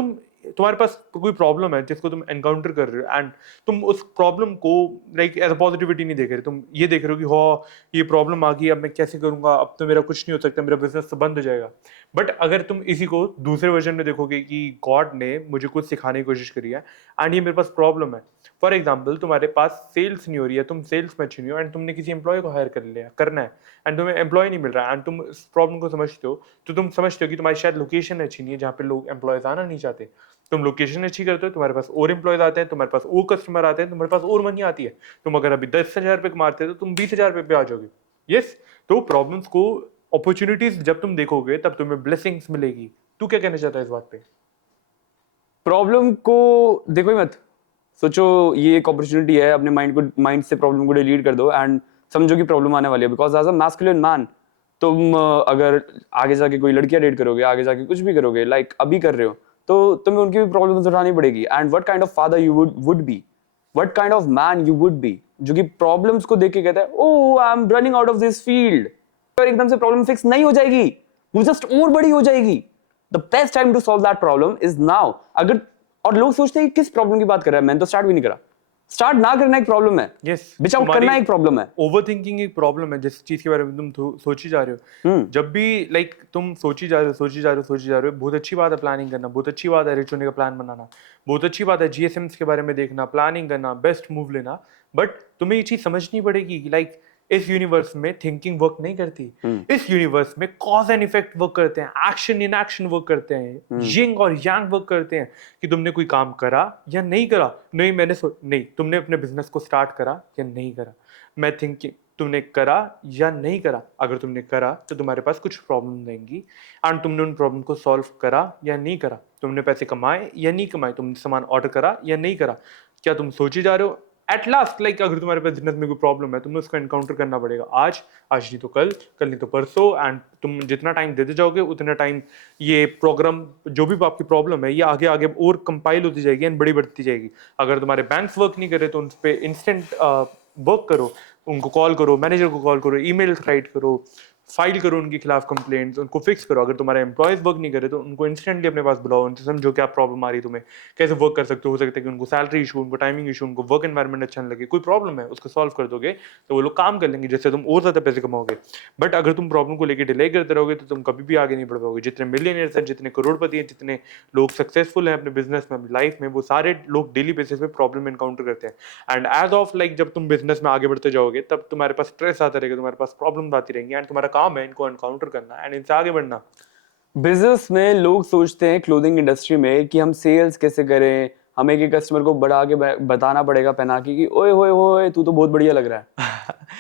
तुम्हारे पास कोई प्रॉब्लम है जिसको तुम एनकाउंटर कर रहे हो एंड तुम उस प्रॉब्लम को लाइक एज अ पॉजिटिविटी नहीं देख रहे, तुम ये देख रहे हो कि हो ये प्रॉब्लम आ गई, अब मैं कैसे करूंगा, अब तो मेरा कुछ नहीं हो सकता, मेरा बिजनेस तो बंद हो जाएगा। बट अगर तुम इसी को दूसरे वर्जन में देखोगे कि गॉड ने मुझे कुछ सिखाने की कोशिश करी है एंड ये मेरे पास प्रॉब्लम है। फॉर एग्जाम्पल तुम्हारे पास सेल्स नहीं हो रही है, तुम सेल्स में अच्छी नहीं हो एंड तुमने किसी एम्प्लॉय को हायर कर लिया करना है एंड तुम्हें एम्प्लॉय नहीं मिल रहा है एंड तुम इस प्रॉब्लम को समझते हो, तो तुम समझते हो कि तुम्हारी शायद लोकेशन अच्छी नहीं है जहाँ पे लोग एम्प्लॉयज आना नहीं चाहते। तुम लोकेशन अच्छी करते हो, तुम्हारे पास और एम्प्लॉयज आते हैं, तुम्हारे पास और कस्टमर आते हैं, तुम्हारे पास और मनी आती है। तुम अगर अभी 10,000 रुपये कमाते हो तो तुम 20,000 रुपये पे आ जाओगे। यस, तो प्रॉब्लम्स को अपॉर्चुनिटीज जब तुम देखोगे तब तुम्हें ब्लेसिंग्स मिलेगी। तू क्या कहना चाहता है इस बात पे? प्रॉब्लम को देखो ही मत, सोचो ये एक अपॉर्चुनिटी है, अपने माइंड से प्रॉब्लम को डिलीट कर दो एंड समझो कि प्रॉब्लम आने वाली है। Because as a masculine man तुम अगर आगे जाके कोई लड़कियां डेट करोगे, आगे जाके कुछ भी करोगे, लाइक अभी कर रहे हो, तो तुम्हें उनकी भी प्रॉब्लम्स उठानी पड़ेगी। And what kind of father you would be, what kind of man you would be, जो कि प्रॉब्लम्स को देख के कहता है oh I am running out of this field, और एकदम से प्रॉब्लम फिक्स नहीं हो जाएगी, वो जस्ट और बड़ी हो जाएगी। The best time to solve that problem is now. अगर और लोग सोचते हैं कि किस प्रॉब्लम की बात कर रहा है, मैंने तो स्टार्ट भी नहीं करा। स्टार्ट ना करना एक प्रॉब्लम है, यस, बिच आउट करना एक प्रॉब्लम है, ओवरथिंकिंग एक प्रॉब्लम है। जिस चीज के बारे में तुम सोची जा रहे हो, जब भी लाइक तुम सोची जा रहे हो, बहुत अच्छी बात है प्लानिंग करना, बहुत अच्छी बात है रिच होने का प्लान बनाना, बहुत अच्छी बात है जीएसएम्स के बारे में देखना, प्लानिंग करना, बेस्ट मूव लेना। बट तुम्हें ये चीज समझनी पड़ेगी कि लाइक इस यूनिवर्स में थिंकिंग वर्क नहीं करती। इस यूनिवर्स में कॉज एंड इफेक्ट वर्क करते हैं, एक्शन इन एक्शन वर्क करते हैं, यिंग और यांग वर्क करते हैं। कि तुमने कोई काम करा या नहीं करा, नहीं तुमने अपने बिजनेस को स्टार्ट करा या नहीं करा, मैं थिंकिंग तुमने करा या नहीं करा। अगर तुमने करा तो तुम्हारे पास कुछ प्रॉब्लम रहेंगी एंड तुमने उन प्रॉब्लम को सॉल्व करा या नहीं करा, तुमने पैसे कमाए या नहीं कमाए, तुमने सामान ऑर्डर करा या नहीं करा, क्या तुम सोची जा रहे हो। एट लास्ट लाइक अगर तुम्हारे पास बिजनेस में कोई प्रॉब्लम है, तुम्हें उसको एनकाउंटर करना पड़ेगा आज नहीं तो कल नहीं तो परसों। एंड तुम जितना टाइम देते जाओगे उतना टाइम ये प्रोग्राम जो भी आपकी प्रॉब्लम है ये आगे आगे और कंपाइल होती जाएगी एंड बड़ी बढ़ती जाएगी। अगर तुम्हारे बैंक्स वर्क नहीं करे तो उन पर इंस्टेंट वर्क करो, उनको कॉल करो, मैनेजर को कॉल करो, ईमेल राइट करो, फाइल करो उनके खिलाफ कंप्लेंट्स, उनको फिक्स करो। अगर तुम्हारे एम्प्लॉयज वर्क नहीं करे तो उनको इंस्टेंटली अपने पास बुलाओ, उनसे समझो क्या प्रॉब्लम आ रही है, तुम्हें कैसे वर्क कर सकते हो सकता है कि उनको सैलरी इशू, उनको टाइमिंग इशू, उनको वर्क एनवायरनमेंट अच्छा नहीं लगे, कोई प्रॉब्लम है उसको सॉल्व कर दोगे तो वो लोग काम कर लेंगे, जिससे तुम और ज्यादा पैसे कमाओगे। बट अगर तुम प्रॉब्लम को लेकर डिले करते रहोगे तो तुम कभी भी आगे नहीं बढ़ पाओगे। जितने मिलियनियर्स हैं, जितने करोड़पति हैं, जितने लोग सक्सेसफुल हैं अपने बिजनेस में, अपनी लाइफ में, वो सारे लोग डेली बेसिस पे प्रॉब्लम एनकाउंटर करते हैं। एंड एज ऑफ लाइक जब तुम बिजनेस में आगे बढ़ते जाओगे तब तुम्हारे पास स्ट्रेस आता रहेगा, तुम्हारे पास प्रॉब्लम आती रहेंगी एंड तुम्हारा काम है इनको एनकाउंटर करना एंड इनसे आगे बढ़ना। बिजनेस में लोग सोचते हैं क्लोथिंग इंडस्ट्री में कि हम सेल्स कैसे करें, हमें एक कस्टमर को बढ़ा के बताना पड़ेगा पहना के कि ओए होए होए तू तो बहुत बढ़िया लग रहा है.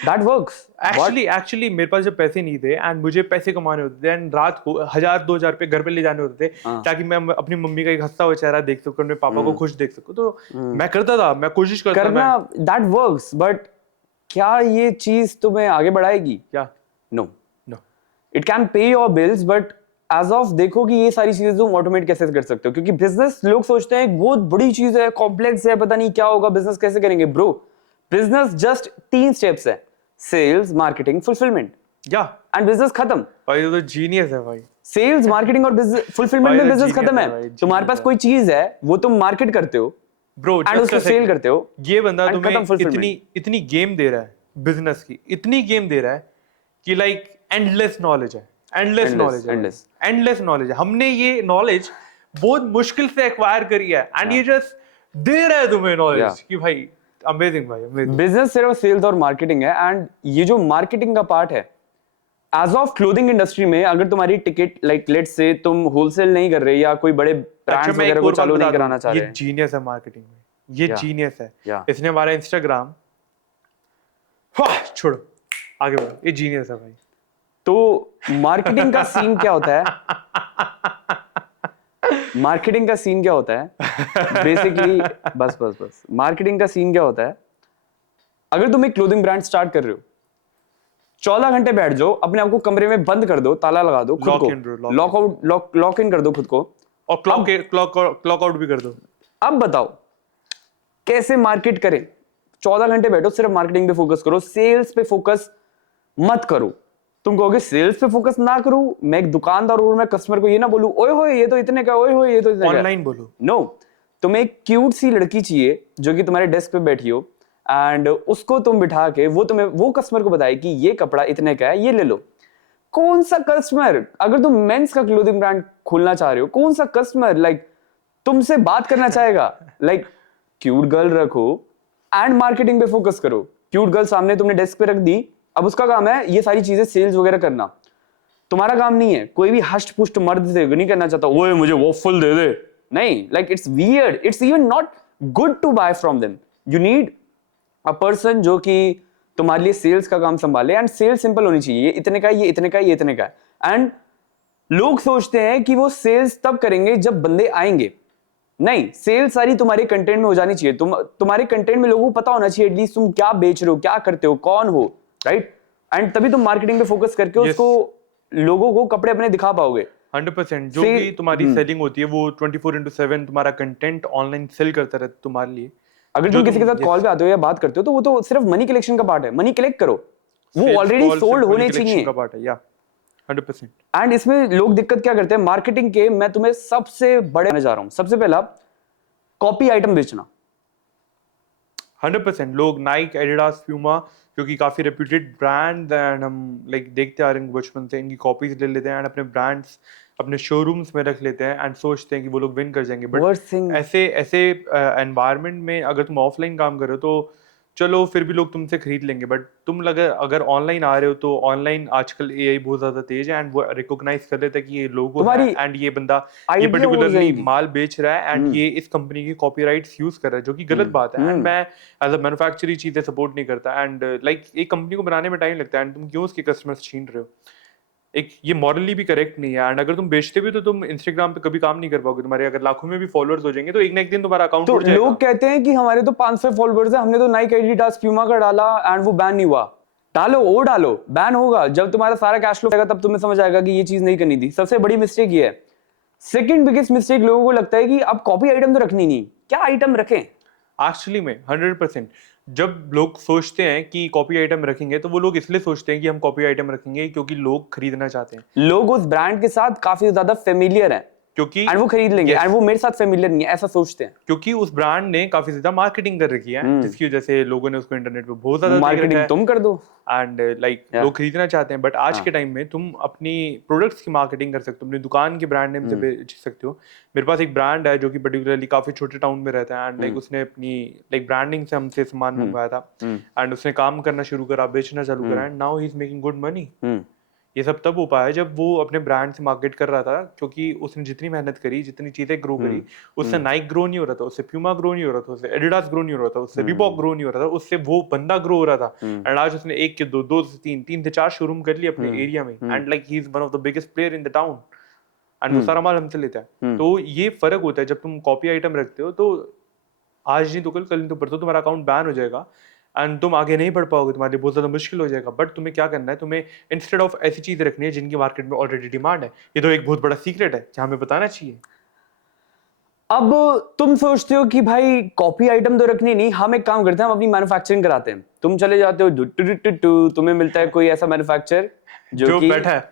That works. एक्चुअली मेरे पास जब पैसे नहीं थे एंड मुझे पैसे कमाने होते थे एंड रात को 1,000-2,000 रुपए घर पे ले जाने होते थे हाँ. ताकि मैं अपनी मम्मी का एक हंसता हुआ चेहरा देख सकूं, अपने पापा को खुश देख सकूं, तो मैं करता था, मैं कोशिश करता था. करना that works, but क्या ये चीज तुम्हें आगे बढ़ाएगी? क्या? No. No. It can pay your bills, but as of देखो कि ये सारी चीजें तुम ऑटोमेट कैसे कर सकते हो, क्योंकि बिजनेस लोग सोचते हैं बहुत बड़ी चीज है, कॉम्प्लेक्स है, पता नहीं क्या होगा, बिजनेस कैसे करेंगे. ब्रो, बिजनेस जस्ट 3 स्टेप्स है: सेल्स, मार्केटिंग, फुलफिलमेंट, या एंड बिजनेस खत्म. भाई ये तो जीनियस है भाई. सेल्स, मार्केटिंग और फुलफिलमेंट में भाई, बिजनेस genius खत्म है है. भाई, तुम्हारे पास genius कोई चीज है, वो तुम मार्केट करते हो ब्रो, एंड उसको सेल करते हो. ये बंदा and खत्म तुम्हें fulfillment. इतनी गेम दे रहा है बिजनेस की, इतनी गेम दे रहा है कि लाइक एंडलेस नॉलेज है, एंडलेस नॉलेज है, endless. एंडलेस नॉलेज है. हमने ये नॉलेज बहुत मुश्किल से एक्वायर करी है एंड ये जस्ट दे रहा है तुम्हें नॉलेज Yeah. कि भाई अमेजिंग, भाई अमेजिंग. बिजनेस सिर्फ सेल्स और मार्केटिंग है. एंड ये जो मार्केटिंग का पार्ट है, एज ऑफ क्लोथिंग इंडस्ट्री में, अगर तुम्हारी टिकट लाइक लेट्स से तुम होलसेल नहीं कर रहे या कोई बड़े ब्रांड्स मैं वगैरह एक को और बात चालू नहीं बता दूं, कराना चाह ये रहे हैं. जीनियस है मार्केटिंग में, ये Yeah. जीनियस है. Yeah. इसने हमारा इंस्टाग्राम, छोड़ो आगे बढ़ो, ये जीनियस है भाई. तो मार्केटिंग का सीन क्या होता है? मार्केटिंग का सीन क्या होता है बेसिकली? बस मार्केटिंग का सीन क्या होता है? अगर तुम एक क्लोथिंग ब्रांड स्टार्ट कर रहे हो, 14 घंटे बैठ जाओ, अपने आप को कमरे में बंद कर दो, ताला लगा दो, खुद Lock को in, bro, lock lock in कर दो खुद को, और क्लॉक आउट भी कर दो. अब बताओ कैसे मार्केट करें? 14 घंटे बैठो, सिर्फ मार्केटिंग पे फोकस करो, सेल्स पे फोकस मत करो. तुम कहोगे सेल्स पे फोकस ना करूं, मैं एक दुकानदार हूं, मैं कस्टमर को ये ना बोलूं ओए होए ये तो इतने का, ओए होए ये तो इतने का. ऑनलाइन बोलो. नो, तुम्हें एक क्यूट सी लड़की चाहिए जो कि तुम्हारे डेस्क पे बैठी हो, एंड उसको तुम बिठा के वो कस्टमर को बताए कि ये कपड़ा इतने का है, ये ले लो. कौन सा कस्टमर, अगर तुम मेंस का क्लोथिंग ब्रांड खोलना चाह रहे हो, कौन सा कस्टमर लाइक तुमसे बात करना चाहेगा? लाइक क्यूट गर्ल रखो एंड मार्केटिंग पे फोकस करो. क्यूट गर्ल सामने तुमने डेस्क पे रख दी, अब उसका काम है ये सारी चीजें सेल्स वगैरह करना. तुम्हारा काम नहीं है. कोई भी हष्ट पुष्ट मर्द से नहीं करना चाहता ओए मुझे वॉफल दे दे. नहीं, like it's weird, it's even not good to buy from them. You need a person जो कि तुम्हारे लिए सेल्स का काम संभाले, एंड सेल्स सिंपल होनी चाहिए. ये इतने का, ये इतने का, ये इतने का. एंड लोग सोचते हैं कि वो सेल्स तब करेंगे जब बंदे आएंगे. नहीं, सेल्स सारी तुम्हारे कंटेंट में हो जानी चाहिए. तुम्हारे कंटेंट में लोगों को पता होना चाहिए एटलीस्ट तुम क्या बेच रहे हो, क्या करते हो, कौन हो, राइट? एंड तभी तुम मार्केटिंग पे फोकस करके उसको लोगों को कपड़े अपने दिखा पाओगे. 100%. जो भी तुम्हारी सेलिंग होती है वो 24/7 तुम्हारा कंटेंट ऑनलाइन सेल करता रहता है तुम्हारे लिए. अगर तुम किसी के साथ कॉल पे आते हो या बात करते हो तो वो तो सिर्फ मनी कलेक्शन का पार्ट है. मनी कलेक्ट करो, वो ऑलरेडी सोल्ड होने चाहिए. 100%. एंड इसमें लोग दिक्कत क्या करते हैं मार्केटिंग के, मैं तुम्हें सबसे बड़े जा रहा हूं. सबसे पहला, कॉपी आइटम बेचना. 100% लोग नाइक, एडिडास, प्यूमा, क्योंकि काफी रेप्यूटेड ब्रांड एंड हम लाइक देखते आ रहे हैं बचपन से, इनकी कॉपीज ले लेते हैं एंड अपने ब्रांड्स अपने शोरूम्स में रख लेते हैं एंड सोचते हैं कि वो लोग विन कर जाएंगे. बट ऐसे एनवायरनमेंट में अगर तुम ऑफलाइन काम कर रहे हो तो चलो फिर भी लोग तुमसे खरीद लेंगे. बट तुम अगर ऑनलाइन आ रहे हो तो ऑनलाइन आजकल एआई बहुत ज्यादा तेज है एंड वो रिकॉग्नाइज कर लेता है कि ये लोगो है एंड ये बंदा ये पर्टिकुलरली माल बेच रहा है एंड ये इस कंपनी की कॉपीराइट्स यूज कर रहा है, जो कि गलत बात है. एंड मैं एज अ मैन्युफैक्चरर चीजें सपोर्ट नहीं करता. एंड लाइक एक कंपनी को बनाने में टाइम लगता है एंड तुम क्यों उसके कस्टमर्स छीन रहे हो? एक ये मॉरली भी करेक्ट नहीं है. एंड अगर तुम बेचते भी तो तुम इंस्टाग्राम पे कभी काम नहीं कर पाओगे. तुम्हारे अगर लाखों में भी फॉलोअर्स हो जाएंगे तो एक ना एक दिन तुम्हारा अकाउंट तो उड़ जाएगा. लोग कहते हैं कि हमारे तो 500 फॉलोअर्स है, हमने तो नाइक, एडिडास, प्यूमा का डाला एंड वो बैन नहीं हुआ. डालो, वो डालो, बैन होगा. जब तुम्हारा सारा कैश फ्लो आएगा तब तुम्हें समझ आएगा कि ये चीज नहीं करनी थी. सबसे बड़ी मिस्टेक ये है. सेकंड बिगेस्ट मिस्टेक, लोगों को लगता है कि अब कॉपी आइटम तो रखनी नहीं. क्या आइटम रखें? एक्चुअली में 100% जब लोग सोचते हैं कि कॉपी आइटम रखेंगे तो वो लोग इसलिए सोचते हैं कि हम कॉपी आइटम रखेंगे क्योंकि लोग खरीदना चाहते हैं. लोग उस ब्रांड के साथ काफी ज्यादा फेमिलियर हैं क्योंकि एंड वो खरीद लेंगे एंड वो मेरे साथ फेमिलियर नहीं है, ऐसा सोचते हैं. क्योंकि उस ब्रांड ने काफी ज्यादा मार्केटिंग कर रखी है जिसकी वजह से लोगों ने उसको इंटरनेट पे बहुत ज्यादा मार्केटिंग तुम कर दो एंड लाइक लोग खरीदना चाहते हैं. बट आज के टाइम में तुम अपनी प्रोडक्ट्स की मार्केटिंग कर सकते हो, अपनी दुकान के ब्रांड नेम से बेच सकते हो. मेरे पास एक ब्रांड है जो कि पर्टिकुलरली काफी छोटे टाउन में रहता है एंड लाइक उसने अपनी लाइक ब्रांडिंग से हमसे सामान मंगवाया था एंड उसने काम करना शुरू करा, बेचना चालू करा and now he is making good money. ये सब तब हो पाया जब वो अपने ब्रांड से मार्केट कर रहा था, क्योंकि उसने जितनी मेहनत करी, जितनी चीजें ग्रो करी, उससे नाइक ग्रो नहीं हो रहा था, उससे प्यूमा ग्रो नहीं हो रहा था, उससे एडिडास ग्रो नहीं हो रहा था, उससे रिबॉक ग्रो नहीं हो रहा था, उससे वो बंदा ग्रो हो रहा था। एंड आज उसने एक के दो, दो से तीन, तीन से चार शोरूम कर लिए अपने एरिया में, and like he is one of the biggest player in the town, and वो सारा माल हमसे लेता है। तो ये फर्क होता है, जब तुम कॉपी आइटम रखते हो तो आज नहीं तो कल नहीं तो परसों तुम्हारा अकाउंट बैन हो जाएगा एंड तुम आगे नहीं बढ़ पाओगे, तुम्हारे लिए बहुत ज्यादा मुश्किल हो जाएगा। बट तुम्हें क्या करना है, तुम्हें इंस्टेड ऑफ ऐसी चीजें रखनी है जिनकी मार्केट में ऑलरेडी डिमांड है। ये तो एक बहुत बड़ा सीक्रेट है जो हमें बताना चाहिए। अब तुम सोचते हो कि भाई कॉपी आइटम तो रखनी नहीं, हम एक काम करते हैं, हम अपनी मैन्युफैक्चरिंग कराते हैं। तुम चले जाते हो तुम्हें मिलता है कोई ऐसा मैन्युफैक्चरर जो कि बैठा है,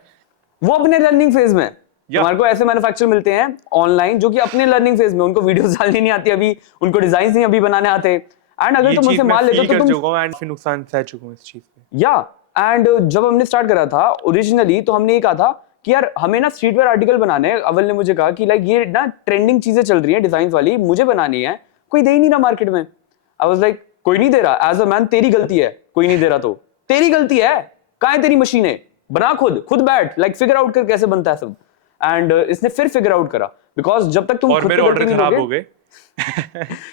वो अपने लर्निंग फेज में, तुम्हारे को ऐसे मैन्युफैक्चरर मिलते हैं ऑनलाइन जो कि अपने लर्निंग फेज में, उनको वीडियोस डालनी नहीं आती अभी, उनको डिजाइन नहीं अभी बनाने आते। एंड अगर तुम उनसे माल लेते हो तो तुम एंड फिर नुकसान सह चुका हूं इस चीज पे। या एंड जब हमने स्टार्ट करा था ओरिजिनली, तो हमने ये कहा था कि यार हमें ना स्ट्रीटवेयर आर्टिकल बनाने हैं। अव्वल ने मुझे कहा कि लाइक ये ना ट्रेंडिंग चीजें चल रही हैं डिजाइन वाली, मुझे बनानी है, कोई दे ही नहीं रहा मार्केट में। आई वाज लाइक कोई नहीं दे रहा, एज अ मैन तेरी गलती है, कोई नहीं दे रहा तो तेरी गलती है, कहां है तेरी मशीनें, बना खुद बैठ, लाइक फिगर आउट कर कैसे बनता है सब। एंड इसने फिर फिगर आउट करा, बिकॉज जब तक तुम और मेरे ऑर्डर खराब हो गए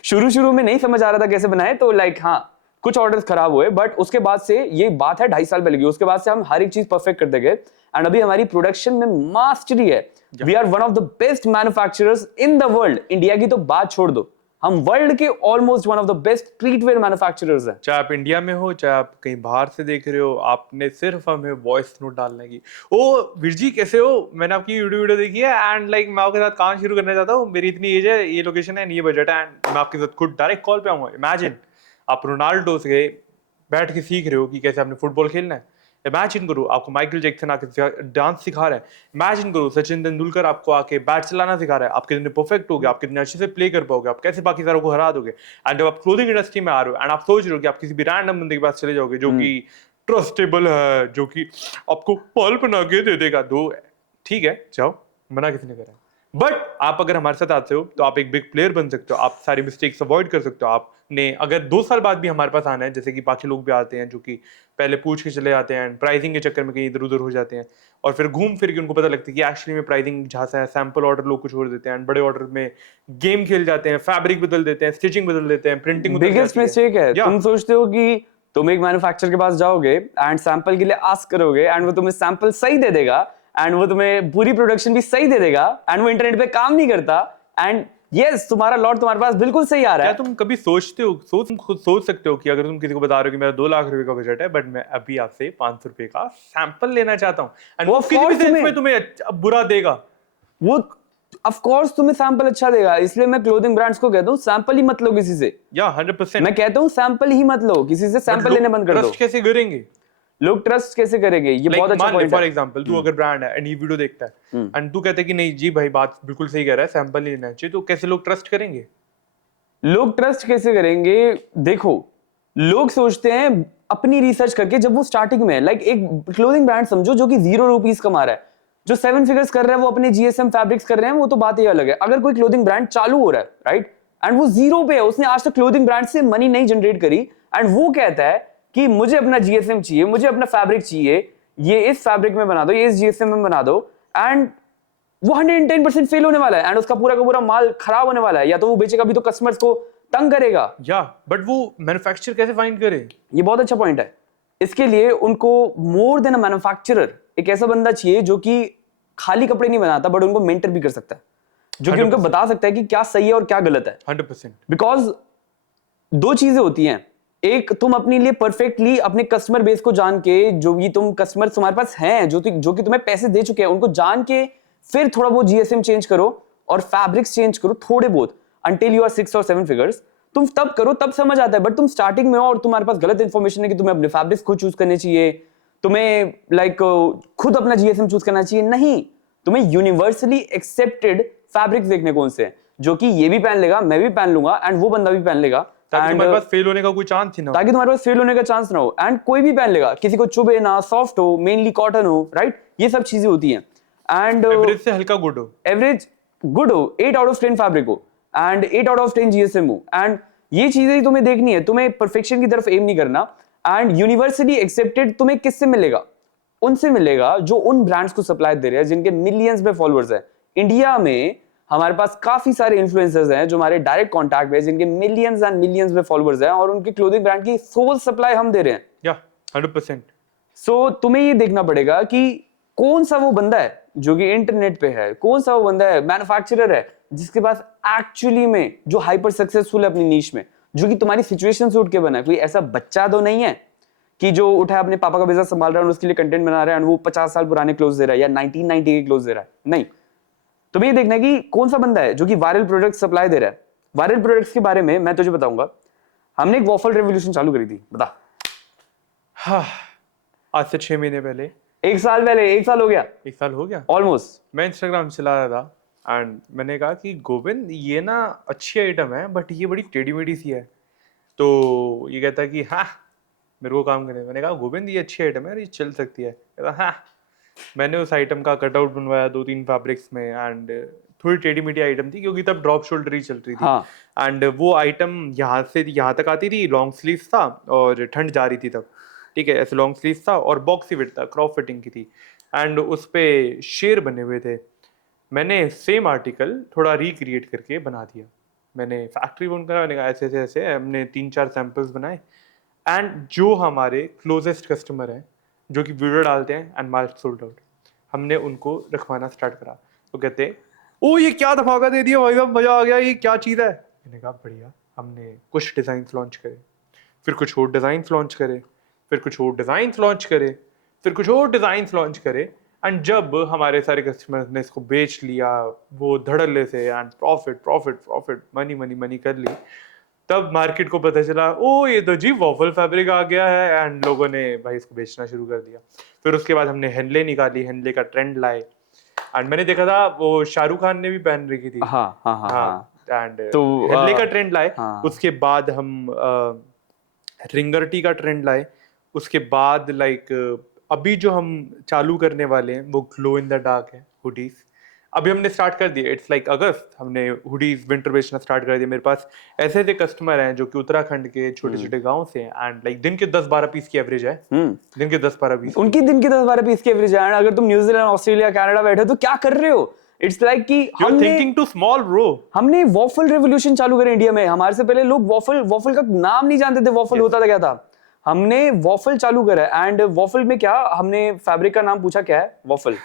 शुरू में नहीं समझ आ रहा था कैसे बनाए, तो लाइक हाँ कुछ ऑर्डर्स खराब हुए, बट उसके बाद से ये बात है 2.5 साल पहले की, उसके बाद से हम हर एक चीज परफेक्ट करते गए एंड अभी हमारी प्रोडक्शन में मास्टरी है। We are one of the best manufacturers in the world. India की तो बात छोड़ दो, हम वर्ल्ड के almost one of the best streetwear manufacturers हैं। चाहे आप इंडिया में हो, चाहे आप कहीं बाहर से देख रहे हो, आपने सिर्फ हमें वॉइस नोट डालने की। ओ विरजी कैसे हो, मैंने आपकी वीडियो देखी है एंड लाइक मैं आपके साथ काम शुरू करना चाहता हूँ, मेरी इतनी एज है, ये लोकेशन है, ये बजट है, एंड मैं आपके साथ खुद डायरेक्ट कॉल पे आऊंगा। इमेजिन आप रोनाल्डो से बैठ के सीख रहे हो कि कैसे आपने फुटबॉल खेलना है। इमेजिन करो आपको माइकल जैक्सन आके डांस सिखा रहा है। इमेजिन करो सचिन तेंदुलकर आपको आके बैट चलाना सिखा रहा है। आप कितने परफेक्ट हो गए, आप कितने अच्छे से प्ले कर पाओगे, आप कैसे पाकिस्तानों को हरा दोगे। एंड जब आप क्लोथिंग इंडस्ट्री में आ रहे हो एंड आप सोच रहे हो कि आप किसी भी रैंडम बंदे के पास चले जाओगे जो कि ट्रस्टेबल है, जो कि आपको पल बना के दे देगा, दो ठीक है जाओ, मना किसी ने करा। बट आप अगर हमारे साथ आते हो तो आप एक बिग प्लेयर बन सकते हो, आप सारी मिस्टेक्स अवॉइड कर सकते हो। आपने अगर 2 साल बाद भी हमारे पास आना है, जैसे कि बाकी लोग भी आते हैं जो कि पहले पूछ के चले जाते हैं, प्राइसिंग के चक्कर में कहीं इधर उधर हो जाते हैं, और फिर घूम फिर के उनको पता लगता है कि एक्चुअली में प्राइसिंग झांसा है, सैंपल ऑर्डर लोग कुछ छोड़ देते हैं, बड़े ऑर्डर में गेम खेल जाते हैं, फैब्रिक बदल देते हैं, स्टिचिंग बदल देते हैं, प्रिंटिंग बिगेस्ट मिस्टेक है। तुम सोचते हो कि तुम एक मैन्युफैक्चरर के पास जाओगे एंड सैंपल के लिए आस्क करोगे एंड वो तुम्हें सैंपल सही दे देगा एंड वो तुम्हें पूरी प्रोडक्शन भी सही दे देगा एंड वो इंटरनेट पे काम नहीं करता एंड यस तुम्हारा लॉट तुम्हारे पास बिल्कुल सही आ रहा है। क्या तुम कभी सोचते हो, खुद सोच सकते हो कि अगर तुम किसी को बता रहे हो कि मेरा 2 लाख रुपए का बजट है बट मैं अभी आपसे 500 रुपए का सैंपल लेना चाहता हूँ, एंड वो किसी भी सेंस में तुम्हें बुरा देगा, वो ऑफ कोर्स तुम्हें सैंपल अच्छा देगा। इसलिए मैं क्लोथिंग ब्रांड्स को कहता हूँ सैंपल ही मत लो किसी से। या 100% मैं कहता हूँ सैंपल ही मत लो किसी से, सैंपल लेने बंद कर दो। ट्रस्ट कैसे करेंगे लोग, ट्रस्ट कैसे करेंगे, ये बहुत अच्छा पॉइंट है। फॉर एग्जांपल तू अगर ब्रांड है एंड ये वीडियो देखता है एंड तू कहता है कि नहीं जी भाई बात बिल्कुल सही कह रहा है, सैंपल ही लेना चाहिए, तो कैसे लोग ट्रस्ट करेंगे? लोग ट्रस्ट कैसे करेंगे? देखो लोग सोचते हैं अपनी रिसर्च करके, जब वो स्टार्टिंग में लाइक एक क्लोथिंग ब्रांड समझो जो कि 0 रुपीस कमा रहा है, जो 7 फिगर्स कर रहा है वो अपने जीएसएम फैब्रिक्स कर रहे हैं, वो तो बात ही अलग है। अगर कोई क्लोथिंग ब्रांड चालू हो रहा है राइट एंड वो 0 पे है, उसने आज तक क्लोथिंग ब्रांड से मनी नहीं जनरेट करी एंड वो कहता है कि मुझे अपना जीएसएम चाहिए, मुझे अपना फैब्रिक चाहिए, ये इस फैब्रिक में बना दो, ये इस जीएसएम में बना दो, एंड वो 110% फेल होने वाला है एंड उसका पूरा का पूरा माल खराब होने वाला है, या तो वो बेचेगा भी तो कस्टमर्स को तंग करेगा। या बट वो मैन्युफैक्चरर कैसे फाइंड करे? ये बहुत अच्छा पॉइंट है। इसके लिए उनको मोर देन अ मैन्युफैक्चरर एक ऐसा बंदा चाहिए जो कि खाली कपड़े नहीं बनाता बट उनको मेंटर भी कर सकता है, जो कि उनको बता सकता है कि क्या सही है और क्या गलत है। 100%। बिकॉज 2 चीजें होती हैं, एक तुम अपने लिए परफेक्टली अपने कस्टमर बेस को जान के, जो भी तुम कस्टमर तुम्हारे पास हैं जो कि तुम्हें पैसे दे चुके हैं, उनको जान के फिर थोड़ा बहुत जीएसएम चेंज करो और फैब्रिक्स चेंज करो थोड़े बहुत अंटिल यू आर 6 और 7 फिगर्स। तुम तब करो, तब समझ आता है। बट तुम स्टार्टिंग में हो और तुम्हारे पास गलत इंफॉर्मेशन है कि तुम्हें अपने फैब्रिक्स खुद चूज करने चाहिए, तुम्हें लाइक खुद अपना जीएसएम चूज करना चाहिए। नहीं, तुम्हें यूनिवर्सली एक्सेप्टेड फैब्रिक्स देखने कौन से हैं जो कि ये भी पहन लेगा, मैं भी पहन लूंगा एंड वो बंदा भी पहन लेगा, ताकि तुम्हारे पास फेल होने का कोई चांस ही ना हो। ताकि तुम्हारे पास फेल होने का चांस ना हो एंड कोई भी पहन लेगा, किसी को चुभे ना, सॉफ्ट हो, मेनली कॉटन हो, राइट? ये सब चीजें होती हैं एंड एवरेज से हल्का गुड हो, एवरेज गुड हो, 8 आउट ऑफ 10 फैब्रिक हो एंड 8 आउट ऑफ 10 जीएसएम हो, एंड ये चीजें ही तुम्हें देखनी है। तुम्हें परफेक्शन की तरफ एम नहीं करना एंड यूनिवर्सली एक्सेप्टेड तुम्हें किससे मिलेगा? उनसे मिलेगा जो उन ब्रांड्स को सप्लाई दे रहे हैं जिनके मिलियंस में फॉलोअर्स हैं। इंडिया में हमारे पास काफी सारे इन्फ्लुएंसर्स हैं जो हमारे डायरेक्ट कांटेक्ट में हैं, जिनके मिलियंस एंड मिलियंस में फॉलोअर्स हैं, और उनके क्लोथिंग ब्रांड की सोल सप्लाई हम दे रहे हैं। या 100%। सो तुम्हें ये देखना पड़ेगा कि कौन सा वो बंदा है जो कि इंटरनेट पे है, कौन सा वो बंदा है मैन्युफैक्चरर है जिसके पास एक्चुअली में जो हाइपर सक्सेसफुल है अपनी नीश में, जो कि तुम्हारी सिचुएशन से उठ के बना है। कोई ऐसा बच्चा तो नहीं है कि जो उठा अपने पापा का बिजनेस संभाल रहा है और उसके लिए कंटेंट बना रहा है और वो 50 साल पुराने क्लोथ दे रहा है या 1990 के क्लोथ दे रहा है। नहीं, तुम्हें ये देखना है कि कौन सा बंदा है जो कि वायरल प्रोडक्ट सप्लाई दे रहा है। वायरल प्रोडक्ट्स के बारे में मैं तुझे बताऊंगा। हमने एक वॉफल रेवोल्यूशन चालू करी थी, बता। हाँ, आज से 6 महीने पहले, 1 साल पहले, 1 साल हो गया, 1 साल हो गया ऑलमोस्ट। मैं इंस्टाग्राम चला रहा था एंड मैंने कहा कि गोविंद ये ना अच्छी आइटम है बट ये बड़ी टेढ़ी मेढ़ी सी है। तो ये कहता है कि हाँ मेरे को काम करने। मैंने कहा गोविंद ये अच्छी आइटम है और ये चल सकती है। कहता हाँ। मैंने उस आइटम का कटआउट बनवाया 2-3 फैब्रिक्स में एंड थोड़ी टेढ़ी मेढ़ी आइटम थी क्योंकि तब ड्रॉप शोल्डर ही चल रही थी। हाँ। एंड वो आइटम यहाँ से यहाँ तक आती थी, लॉन्ग स्लीव था और ठंड जा रही थी तब, ठीक है, ऐसे लॉन्ग स्लीव था और बॉक्सी फिट था, क्रॉप फिटिंग की थी एंड उस पे शेर बने हुए थे। मैंने सेम आर्टिकल थोड़ा रिक्रिएट करके बना दिया। मैंने फैक्ट्री फोन करा, मैंने कहा ऐसे ऐसे ऐसे, हमने 3-4 सैंपल्स बनाए एंड जो हमारे क्लोजेस्ट कस्टमर हैं जो कि वीडियो डालते हैं एंड माल सोल्ड आउट, हमने उनको रखवाना स्टार्ट करा। तो कहते ओ ये क्या धमाका दे दिया भाई साहब, मजा आ गया, ये क्या चीज़ है। मैंने कहा बढ़िया। हमने कुछ डिज़ाइंस लॉन्च करे, फिर कुछ और डिज़ाइंस लॉन्च करे, फिर कुछ और डिज़ाइंस लॉन्च करे, फिर कुछ और डिज़ाइंस लॉन्च करे एंड जब हमारे सारे कस्टमर्स ने इसको बेच लिया वो धड़ल्ले से and profit profit profit money money money कर ली, तब मार्केट को पता चला ओ ये तो जी वॉफल फैब्रिक आ गया है एंड लोगों ने भाई इसको बेचना शुरू कर दिया। फिर उसके बाद हमने हेनले निकाली, हेनले का ट्रेंड लाए एंड मैंने देखा था वो शाहरुख खान ने भी पहन रखी थी। हाँ हाँ हाँ, हाँ। एंड तो हेनले का ट्रेंड लाए। हाँ। उसके बाद हम रिंगर्टी का ट्रेंड लाए। उसके बाद लाइक अभी जो हम चालू करने वाले हैं वो ग्लो इन द डार्क है, हुडीज। अभी हमने स्टार्ट कर दिया, इट्स लाइक अगस्त, हमने हुडीज विंटर बेचना स्टार्ट कर दिया। मेरे पास ऐसे ऐसे कस्टमर हैं जो कि उत्तराखंड के छोटे छोटे गांव से हैं एंड लाइक दिन के 10-12 पीस की एवरेज है। दिन के 10-12 पीस, उनकी दिन के 10-12 पीस की एवरेज है। अगर तुम न्यूजीलैंड, ऑस्ट्रेलिया, कनाडा बैठे तो क्या कर रहे हो? इट्स लाइक कि हमने थिंकिंग टू स्मॉल ब्रो। हमने वॉफल रेवोल्यूशन चालू करा इंडिया में। हमारे से पहले लोग वॉफल का नाम नहीं जानते थे, वॉफल होता था क्या था। हमने वॉफल चालू करा एंड वॉफल में क्या, हमने फैब्रिक का नाम पूछा क्या है, वॉफल।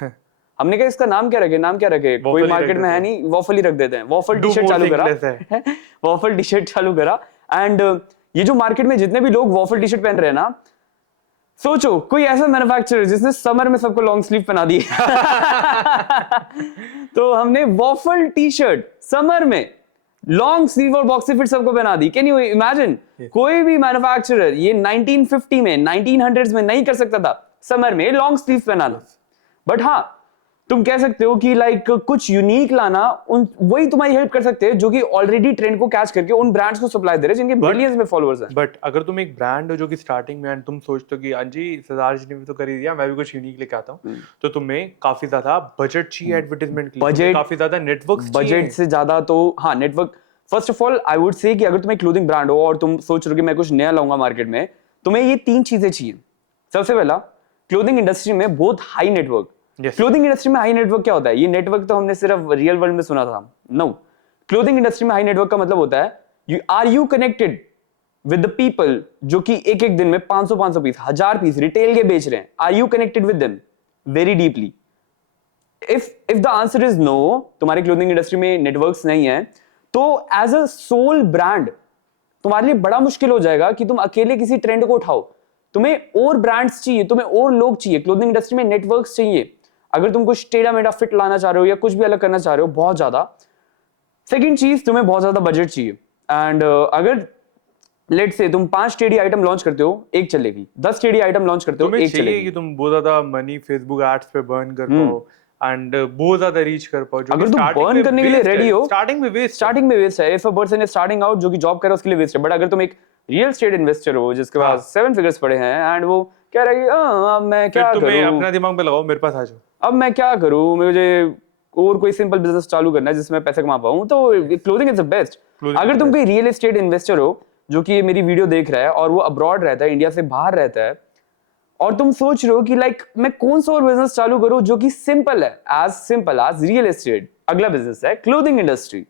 हमने कहा इसका नाम क्या रखे, कोई मार्केट में है नहीं, वॉफल ही रख देते हैं। वॉफल टी शर्ट चालू करा, वॉफल टी शर्ट चालू करा एंड ये जो मार्केट में जितने भी लोग वॉफल टी शर्ट पहन रहे हैं ना, सोचो कोई ऐसा मैन्युफैक्चरर जिसने समर में सबको लॉन्ग स्लीव पहना दी। तो हमने वॉफल टी शर्ट समर में लॉन्ग स्लीव और बॉक्सी फिट सबको पहना दी। Can you imagine? कोई भी मैन्युफैक्चरर ये 1950 में 1900s में नहीं कर सकता था समर में लॉन्ग स्लीव पहनाना। बट हाँ, तुम कह सकते हो कि लाइक कुछ यूनिक लाना, उन वही तुम्हारी हेल्प कर सकते हैं जो कि ऑलरेडी ट्रेंड को कैच करके उन ब्रांड्स को सप्लाई दे रहे हैं जिनके मिलियंस में फॉलोअर्स हैं। बट अगर तुम एक ब्रांड हो जो कि स्टार्टिंग में एंड तुम सोचते हो कि हाँ जी सरदार जी ने भी तो कर ही दिया, मैं भी कुछ यूनिक लेके आता हूँ, तो तुम्हें काफी ज्यादा बजट चाहिए एडवर्टाइजमेंट के लिए, बजट, काफी ज्यादा नेटवर्क, बजट से ज्यादा तो हाँ network. First of all I would say कि अगर तुम एक क्लोथिंग ब्रांड हो और तुम सोच रहे हो कि मैं कुछ नया लाऊंगा मार्केट में, तुम्हें ये 3 चीजें चाहिए। सबसे पहला, क्लोथिंग इंडस्ट्री में बहुत हाई नेटवर्क। क्लोथिंग इंडस्ट्री में हाई नेटवर्क क्या होता है? ये नेटवर्क तो हमने सिर्फ रियल वर्ल्ड में सुना था। नो, क्लोथिंग इंडस्ट्री में हाई नेटवर्क का मतलब होता है are you connected with the people जो कि एक दिन में 500 पीस, 1000 पीस रिटेल के बेच रहे हैं। Are you connected with them very deeply? If the answer is no, तुम्हारी क्लोथिंग इंडस्ट्री में नेटवर्क्स नहीं है, तो एज अ सोल ब्रांड तुम्हारे लिए बड़ा मुश्किल हो जाएगा कि तुम अकेले किसी ट्रेंड को उठाओ। तुम्हें और ब्रांड्स चाहिए, तुम्हें और लोग चाहिए। क्लोथिंग इंडस्ट्री में नेटवर्क्स चाहिए अगर तुम कुछ टेढ़ा मेढ़ा फिट लाना चाह रहे हो या कुछ भी अलग करना चाह रहे हो, बहुत ज्यादा। सेकंड चीज, तुम्हें बहुत ज्यादा बजट चाहिए। एंड अगर लेट से तुम 5 टेढ़ी आइटम लॉन्च करते हो, एक चलेगी। 10 टेढ़ी आइटम लॉन्च करते हो, एक चलेगी। कि तुम बहुत ज्यादा मनी फेसबुक एड्स पे बर्न कर पाओ एंड बहुत ज्यादा रीच कर पाओ। अगर तुम बर्न करने के लिए रेडी हो, स्टार्टिंग में वेस्ट है। If a person is starting out, जो कि जॉब कर रहा है उसके लिए वेस्ट है। बट अगर तुम एक रियल एस्टेट इन्वेस्टर हो जिसके पास 7 फिगर्स पड़े हैं एंड वो कह रहा है कि अब मैं क्या करूं, तुम्हें अपना दिमाग पे लगाओ, मेरे पास आ जाओ, अब मैं क्या करूं, मुझे और कोई सिंपल बिजनेस चालू करना है जिसमें पैसे कमा पाऊं, तो क्लोथिंग इज द बेस्ट। अगर तुम कोई रियल एस्टेट इन्वेस्टर हो जो कि ये मेरी वीडियो देख रहा है और वो अब्रॉड रहता है, इंडिया से बाहर रहता है, और तुम सोच रहे हो कि लाइक मैं कौन सा और बिजनेस चालू करूं जो कि सिंपल एज रियल एस्टेट। अगला बिजनेस है क्लोथिंग इंडस्ट्री।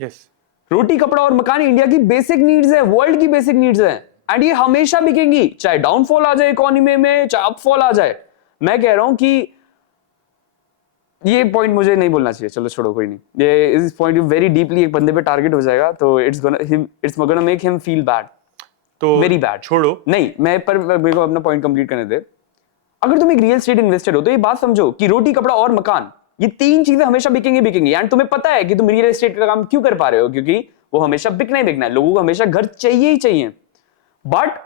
यस, रोटी कपड़ा और मकान इंडिया की बेसिक नीड्स है, वर्ल्ड की बेसिक नीड्स है, एंड ये हमेशा बिकेंगी, चाहे डाउनफॉल आ जाए इकोनॉमी में, चाहे अपफॉल आ जाए। मैं कह रहा हूं कि ये पॉइंट मुझे नहीं बोलना चाहिए, चलो छोड़ो, कोई नहीं। ये इस पॉइंट वेरी डीपली एक बंदे पे टारगेट हो जाएगा, तो it's gonna make him feel bad, तो वेरी बैड। छोड़ो। नहीं, मैं पर मेरे को अपना पॉइंट कंप्लीट करने दे। अगर तुम एक रियल एस्टेट इन्वेस्टर हो तो ये बात समझो कि रोटी कपड़ा और मकान, ये तीन चीजें हमेशा बिकेंगी। एंड तुम्हें पता है कि तुम रियल एस्टेट का काम क्यों कर पा रहे हो, क्योंकि वो हमेशा बिकना ही बिकना है, लोगों को हमेशा घर चाहिए ही चाहिए। बट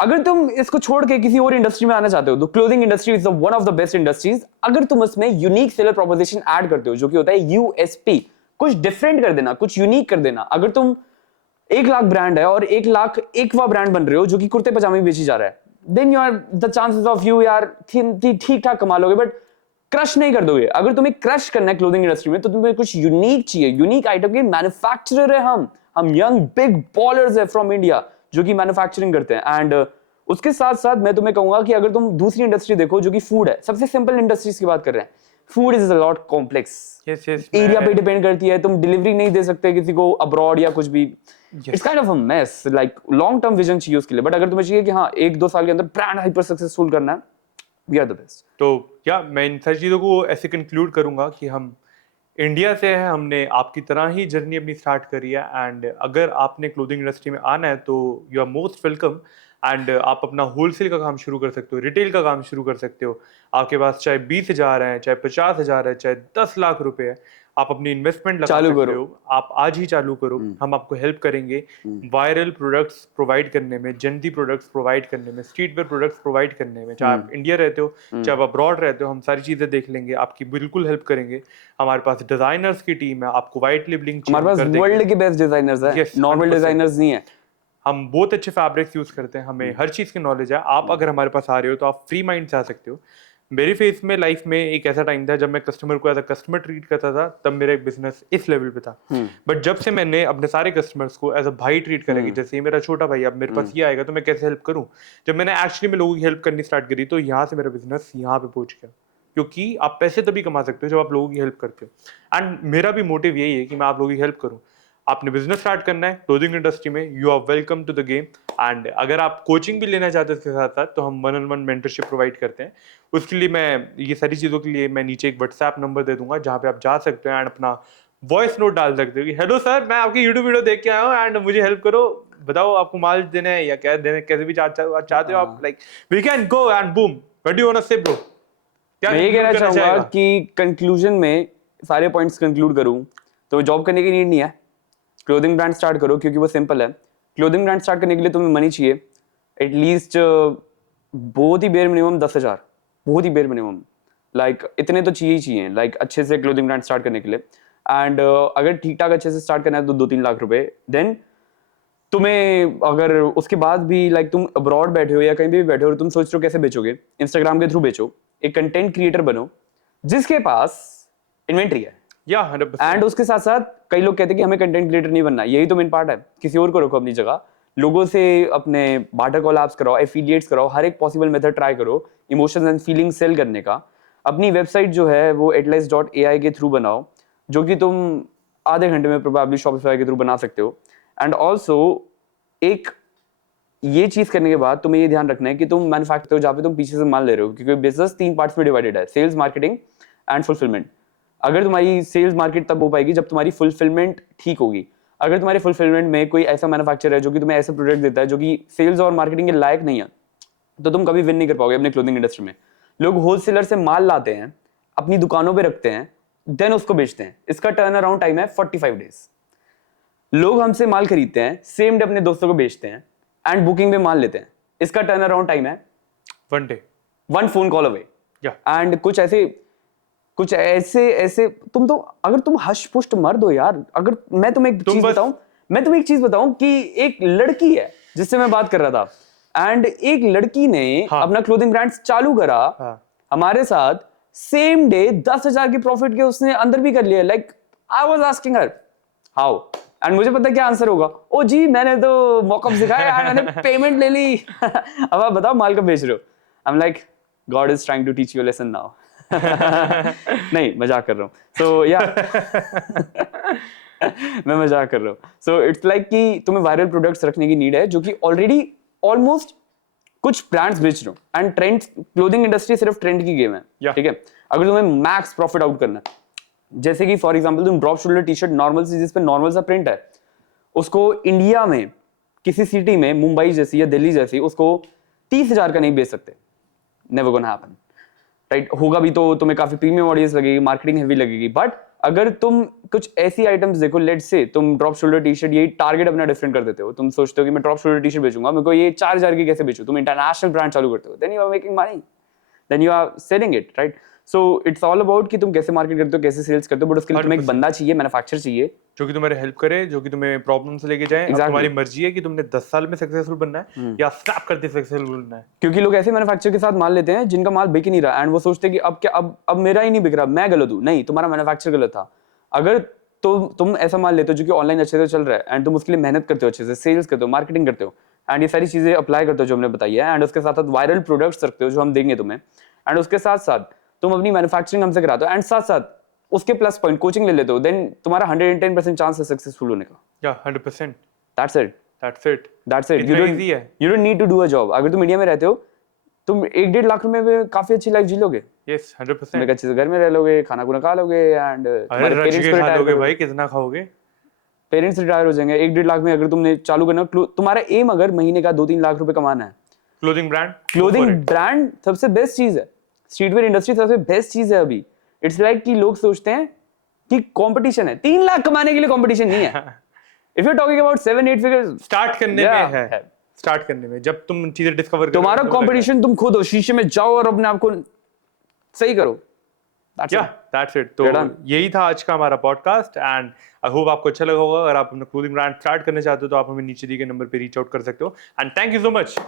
अगर तुम इसको छोड़ के किसी और इंडस्ट्री में आना चाहते हो तो clothing industry is one of the best industries. अगर तुम उसमें यूनिक सेलर प्रोपोजिशन ऐड करते हो, जो कि होता है यूएसपी, कुछ डिफरेंट कर देना, कुछ यूनिक कर देना। अगर तुम 1 लाख ब्रांड है और 1 लाख एकवा ब्रांड बन रहे हो जो कि कुर्ते पजामे बेची जा रहा है, then you are the chances of you यार ठीक ठाक कमा लोगे, बट क्रश नहीं कर दोगे। अगर तुम्हें क्रश करना है क्लोथिंग इंडस्ट्री में तो तुम्हें कुछ यूनिक चाहिए। यूनिक आइटम के मैन्युफैक्चरर है हम यंग बिग बॉलर्स है फ्रॉम इंडिया जो कि मैन्युफैक्चरिंग करते हैं। एंड उसके साथ साथ मैं तुम्हें कहूंगा कि अगर तुम दूसरी इंडस्ट्री देखो जो कि फूड है, सबसे सिंपल इंडस्ट्रीज की बात कर रहे हैं, food is a lot complex. Yes yes, area पे डिपेंड करती है, तुम डिलीवरी नहीं दे सकते किसी को अब्रॉड या कुछ भी। It's kind of a mess, like long term vision चाहिए उसके लिए। बट अगर तुम्हें चाहिए कि हाँ 1-2 साल के अंदर ब्रांड हाइपर सक्सेसफुल करना है, वी आर द बेस्ट। तो या मैं इन सारी चीज़ों को ऐसे कंक्लूड करूंगा कि हम इंडिया से हैं, हमने आपकी तरह ही जर्नी अपनी स्टार्ट करी है। एंड अगर आपने क्लोथिंग इंडस्ट्री में आना है तो you are most welcome. And आप अपना होलसेल का काम शुरू कर सकते हो, रिटेल का काम शुरू कर सकते हो। आपके पास चाहे 20,000 है, चाहे 50,000 है, चाहे 10 लाख रुपए है, आप अपनी इन्वेस्टमेंट लगा चालू सकते करो। हो। आप आज ही चालू करो, हम आपको हेल्प करेंगे वायरल प्रोडक्ट्स प्रोवाइड करने में, जल्दी प्रोडक्ट्स प्रोवाइड करने में, स्ट्रीट वेयर प्रोडक्ट्स प्रोवाइड करने में। चाहे आप इंडिया रहते हो, चाहे आप अब्रॉड रहते हो, हम सारी चीजें देख लेंगे, आपकी बिल्कुल हेल्प करेंगे। हमारे पास डिजाइनर्स की टीम है, आपको व्हाइट लेबलिंग हमारे पास कर देंगे। वर्ल्ड के बेस्ट डिजाइनर्स हैं, Yes, नॉर्मल 100%। डिजाइनर्स नहीं है। हम बहुत अच्छे फैब्रिक्स यूज करते हैं, हमें हर चीज की नॉलेज है। आप अगर हमारे पास आ रहे हो तो आप फ्री माइंड से आ सकते हो। मेरी फेस में लाइफ में एक ऐसा टाइम था जब मैं कस्टमर को एज अ कस्टमर ट्रीट करता था, तब मेरा बिजनेस इस लेवल पे था। बट जब से मैंने अपने सारे कस्टमर्स को एज अ भाई ट्रीट करेंगे, जैसे ये मेरा छोटा भाई, अब मेरे पास ये आएगा तो मैं कैसे हेल्प करूं, जब मैंने एक्चुअली में लोगों की हेल्प करनी स्टार्ट करी, तो यहाँ से मेरा बिजनेस यहाँ पे पहुंच गया। क्योंकि आप पैसे तभी कमा सकते हो जब आप लोगों की हेल्प करते हो। एंड मेरा भी मोटिव यही है कि मैं आप लोगों की हेल्प करूं। आपने बिजनेस स्टार्ट करना है क्लोथिंग इंडस्ट्री में, you are welcome to the game. And अगर आप कोचिंग भी लेना चाहते हो इसके साथ साथ, तो हम 1-on-1 मेंटरशिप प्रोवाइड करते हैं। उसके लिए मैं ये सारी चीज़ों के लिए मैं नीचे एक व्हाट्सएप नंबर दे दूंगा जहाँ पे आप जा सकते हो एंड अपना वॉइस नोट डाल सकते हो कि हेलो सर, मैं आपकी यूट्यूब वीडियो देख के आया हूँ एंड मुझे हेल्प करो, बताओ आपको माल देना है या क्या देना है, कैसे भी चाहते हो आप, like we can go and boom. What do you want to say bro? क्या मैं ये कहना conclude करना चाहूंगा चाहेगा? कि कंक्लूजन में सारे पॉइंट्स कंक्लूड करूं तो जॉब करने की नीड नहीं है, क्लोथिंग ब्रांड स्टार्ट करो क्योंकि वो सिंपल है। क्लोथिंग ब्रांड स्टार्ट करने के लिए तुम्हें मनी चाहिए एटलीस्ट बहुत ही बेर मिनिमम 10,000, बहुत ही बेर मिनिमम, लाइक इतने तो चाहिए ही चाहिए, लाइक अच्छे से क्लोथिंग ब्रांड स्टार्ट करने के लिए। एंड अगर ठीक ठाक अच्छे से स्टार्ट करना है तो 2-3 लाख रुपए। देन तुम्हें अगर उसके बाद भी लाइक तुम अब्रॉड बैठे हो या कहीं भी बैठे हो और तुम सोच रहे हो कैसे बेचोगे, इंस्टाग्राम के थ्रू बेचो, एक कंटेंट क्रिएटर बनो जिसके पास इन्वेंट्री है। या 100%। एंड उसके साथ साथ कई लोग कहते हैं कि हमें कंटेंट क्रिएटर नहीं बनना, यही तो मेन पार्ट है। किसी और को रखो अपनी जगह, लोगों से अपने बार्टर कोलैब्स कराओ, एफिलिएट्स कराओ, हर एक पॉसिबल मेथड ट्राई करो इमोशंस एंड फीलिंग्स सेल करने का। अपनी वेबसाइट जो है वो atlas.ai के थ्रू बनाओ, जो कि तुम आधे घंटे में प्रोबेबली शॉपिफाई के थ्रू बना सकते हो। एंड ऑल्सो एक ये चीज करने के बाद तुम्हें ये ध्यान रखना है कि तुम मैन्युफैक्चर हो जहाँ पे तुम पीछे से माल ले रहे हो, क्योंकि बिजनेस 3 पार्ट्स में डिवाइडेड है, सेल्स, मार्केटिंग एंड फुलफिलमेंट। अगर तुम्हारी सेल्स मार्केट तब हो पाएगी जब तुम्हारी फुलफिलमेंट ठीक होगी। अगर तुम्हारे फुलफिलमेंट में कोई ऐसा मैन्युफैक्चरर है जो कि तुम्हें ऐसे प्रोडक्ट देता है जो कि सेल्स और मार्केटिंग के लायक नहीं है, तो तुम कभी विन नहीं कर पाओगे अपने क्लोथिंग इंडस्ट्री में। लोग होलसेलर से माल लाते हैं, अपनी दुकानों पे रखते हैं, देन उसको बेचते हैं। इसका टर्न अराउंड टाइम है 45 डेज। लोग हमसे माल खरीदते हैं, सेम डे अपने दोस्तों को बेचते हैं एंड बुकिंग में माल लेते हैं। इसका टर्न अराउंड टाइम है 1 day, 1 phone call away. And कुछ ऐसे तुम तो, अगर तुम हश पुष्ट मर्द हो यार, अगर मैं तुम्हें एक चीज बताऊं कि एक लड़की है जिससे मैं बात कर रहा था, एंड एक लड़की ने अपना क्लोथिंग ब्रांड चालू करा हमारे साथ, सेम डे 10,000 की प्रॉफिट के उसने अंदर भी कर लिया। Like I was asking her how, and मुझे पता क्या आंसर होगा, ओ जी मैंने तो मॉकअप सिखाया, मैंने पेमेंट ले ली। अब आप बताओ माल कब बेच रहे हो? I'm like, God is trying to teach you a lesson now. नहीं, मजाक कर रहा हूँ. So yeah. मैं मजाक कर रहा हूँ. So it's like कि तुम्हें वायरल प्रोडक्ट्स रखने की नीड है जो कि ऑलरेडी ऑलमोस्ट कुछ ब्रांड्स बेच रहे हो. एंड ट्रेंड, क्लोथिंग इंडस्ट्री सिर्फ ट्रेंड की गेम है. Yeah. ठीक है. अगर तुम्हें मैक्स प्रॉफिट आउट करना है, जैसे कि फॉर एग्जांपल तुम drop shoulder T shirt normal सी, जिस पे नॉर्मल सा प्रिंट है, उसको इंडिया में किसी सिटी में, मुंबई जैसी या दिल्ली जैसी, उसको 30,000 का नहीं बेच सकते. Never gonna happen. राइट. होगा भी तो तुम्हें काफी प्रीमियम ऑडियंस लगेगी, मार्केटिंग हेवी लगेगी. बट अगर तुम कुछ ऐसी आइटम्स देखो, लेट्स से तुम ड्रॉप शोल्डर टी शर्ट, यही टारगेट अपना डिफरेंट कर देते हो. तुम सोचते हो कि मैं ड्रॉप शोल्डर टी शर्ट बेचूंगा, मेरे को ये 4,000 की कैसे बेचूं. तुम इंटरनेशनल ब्रांड चालू करते हो, then you are making money, then you are selling it. Right. So it's all about कि तुम कैसे मार्केट करते हो, कैसे सेल्स करते हो. बट उसके लिए तुम्हें एक बंदा चाहिए, मैन्युफैक्चर चाहिए, जो कि तुम्हारे हेल्प करे, जो कि तुम्हें प्रॉब्लम से लेके जाए. अब तुम्हारी मर्जी है कि तुमने 10 साल में सक्सेसफुल बनना है या स्नैप करते सक्सेसफुल बनना है. क्योंकि लोग ऐसे मैन्युफैक्चर के साथ माल लेते हैं जिनका माल बिक ही नहीं रहा, एंड वो सोचते हैं कि अब क्या, अब मेरा ही नहीं बिक रहा, मैं गलत हूं. नहीं, तुम्हारा मैन्युफैक्चर गलत था. अगर तुम ऐसा माल लेते हो जो कि ऑनलाइन अच्छे से चल रहा है, एंड तुम उसके लिए मेहनत करते हो, अच्छे से सेल्स करते हो, मार्केटिंग करते हो, एंड ये सारी चीजें अप्लाई करते हो जो हमने बताई है, एंड उसके साथ साथ वायरल प्रोडक्ट्स रखते हो जो हम देंगे तुम्हें, एंड उसके साथ साथ तुम अपनी मैन्युफैक्चरिंग हमसे कराते हो, एंड साथ साथ उसके प्लस पॉइंट कोचिंग ले लेते हो, देन तुम्हारा 110% चांस है सक्सेसफुल होने का. या 100%. That's it. That's it. That's it. इतना easy है. You don't need to do a job. अगर तुम इंडिया में रहते हो, तुम 1-1.5 लाख रुपए में काफी अच्छी लाइफ जी लोगे. Yes, 100%. तुम एक अच्छे से घर में रह लोगे, खाना खुना खा लोगे, एंड अरे रज के खा लोगे भाई, कितना खाओगे. पेरेंट्स रिटायर हो जाएंगे. 1-1.5 लाख में अगर तुमने चालू करना, तुम्हारा एम अगर महीने का 2-3 लाख रुपए कमाना है, क्लोथिंग ब्रांड, क्लोथिंग ब्रांड सबसे बेस्ट चीज है. स्ट्रीटवेयर इंडस्ट्री सबसे बेस्ट चीज है अभी. इट्स लाइक कि लोग सोचते हैं कि कंपटीशन है. 3 लाख कमाने के लिए कंपटीशन नहीं है. If you are talking about 7-8 figures, start करने में है. स्टार्ट करने में, जब तुम चीजें डिस्कवर करो, तुम्हारा कंपटीशन तुम खुद हो. शीशे में जाओ और अपने आप को सही करो. That's it. तो यही था आज का हमारा पॉडकास्ट, एंड आई होप आपको अच्छा लगा होगा. अगर आप अपना क्लोथिंग ब्रांड स्टार्ट करना चाहते हो तो आप हमें नीचे दिए गए नंबर पे रीच आउट कर सकते हो. And thank you so much.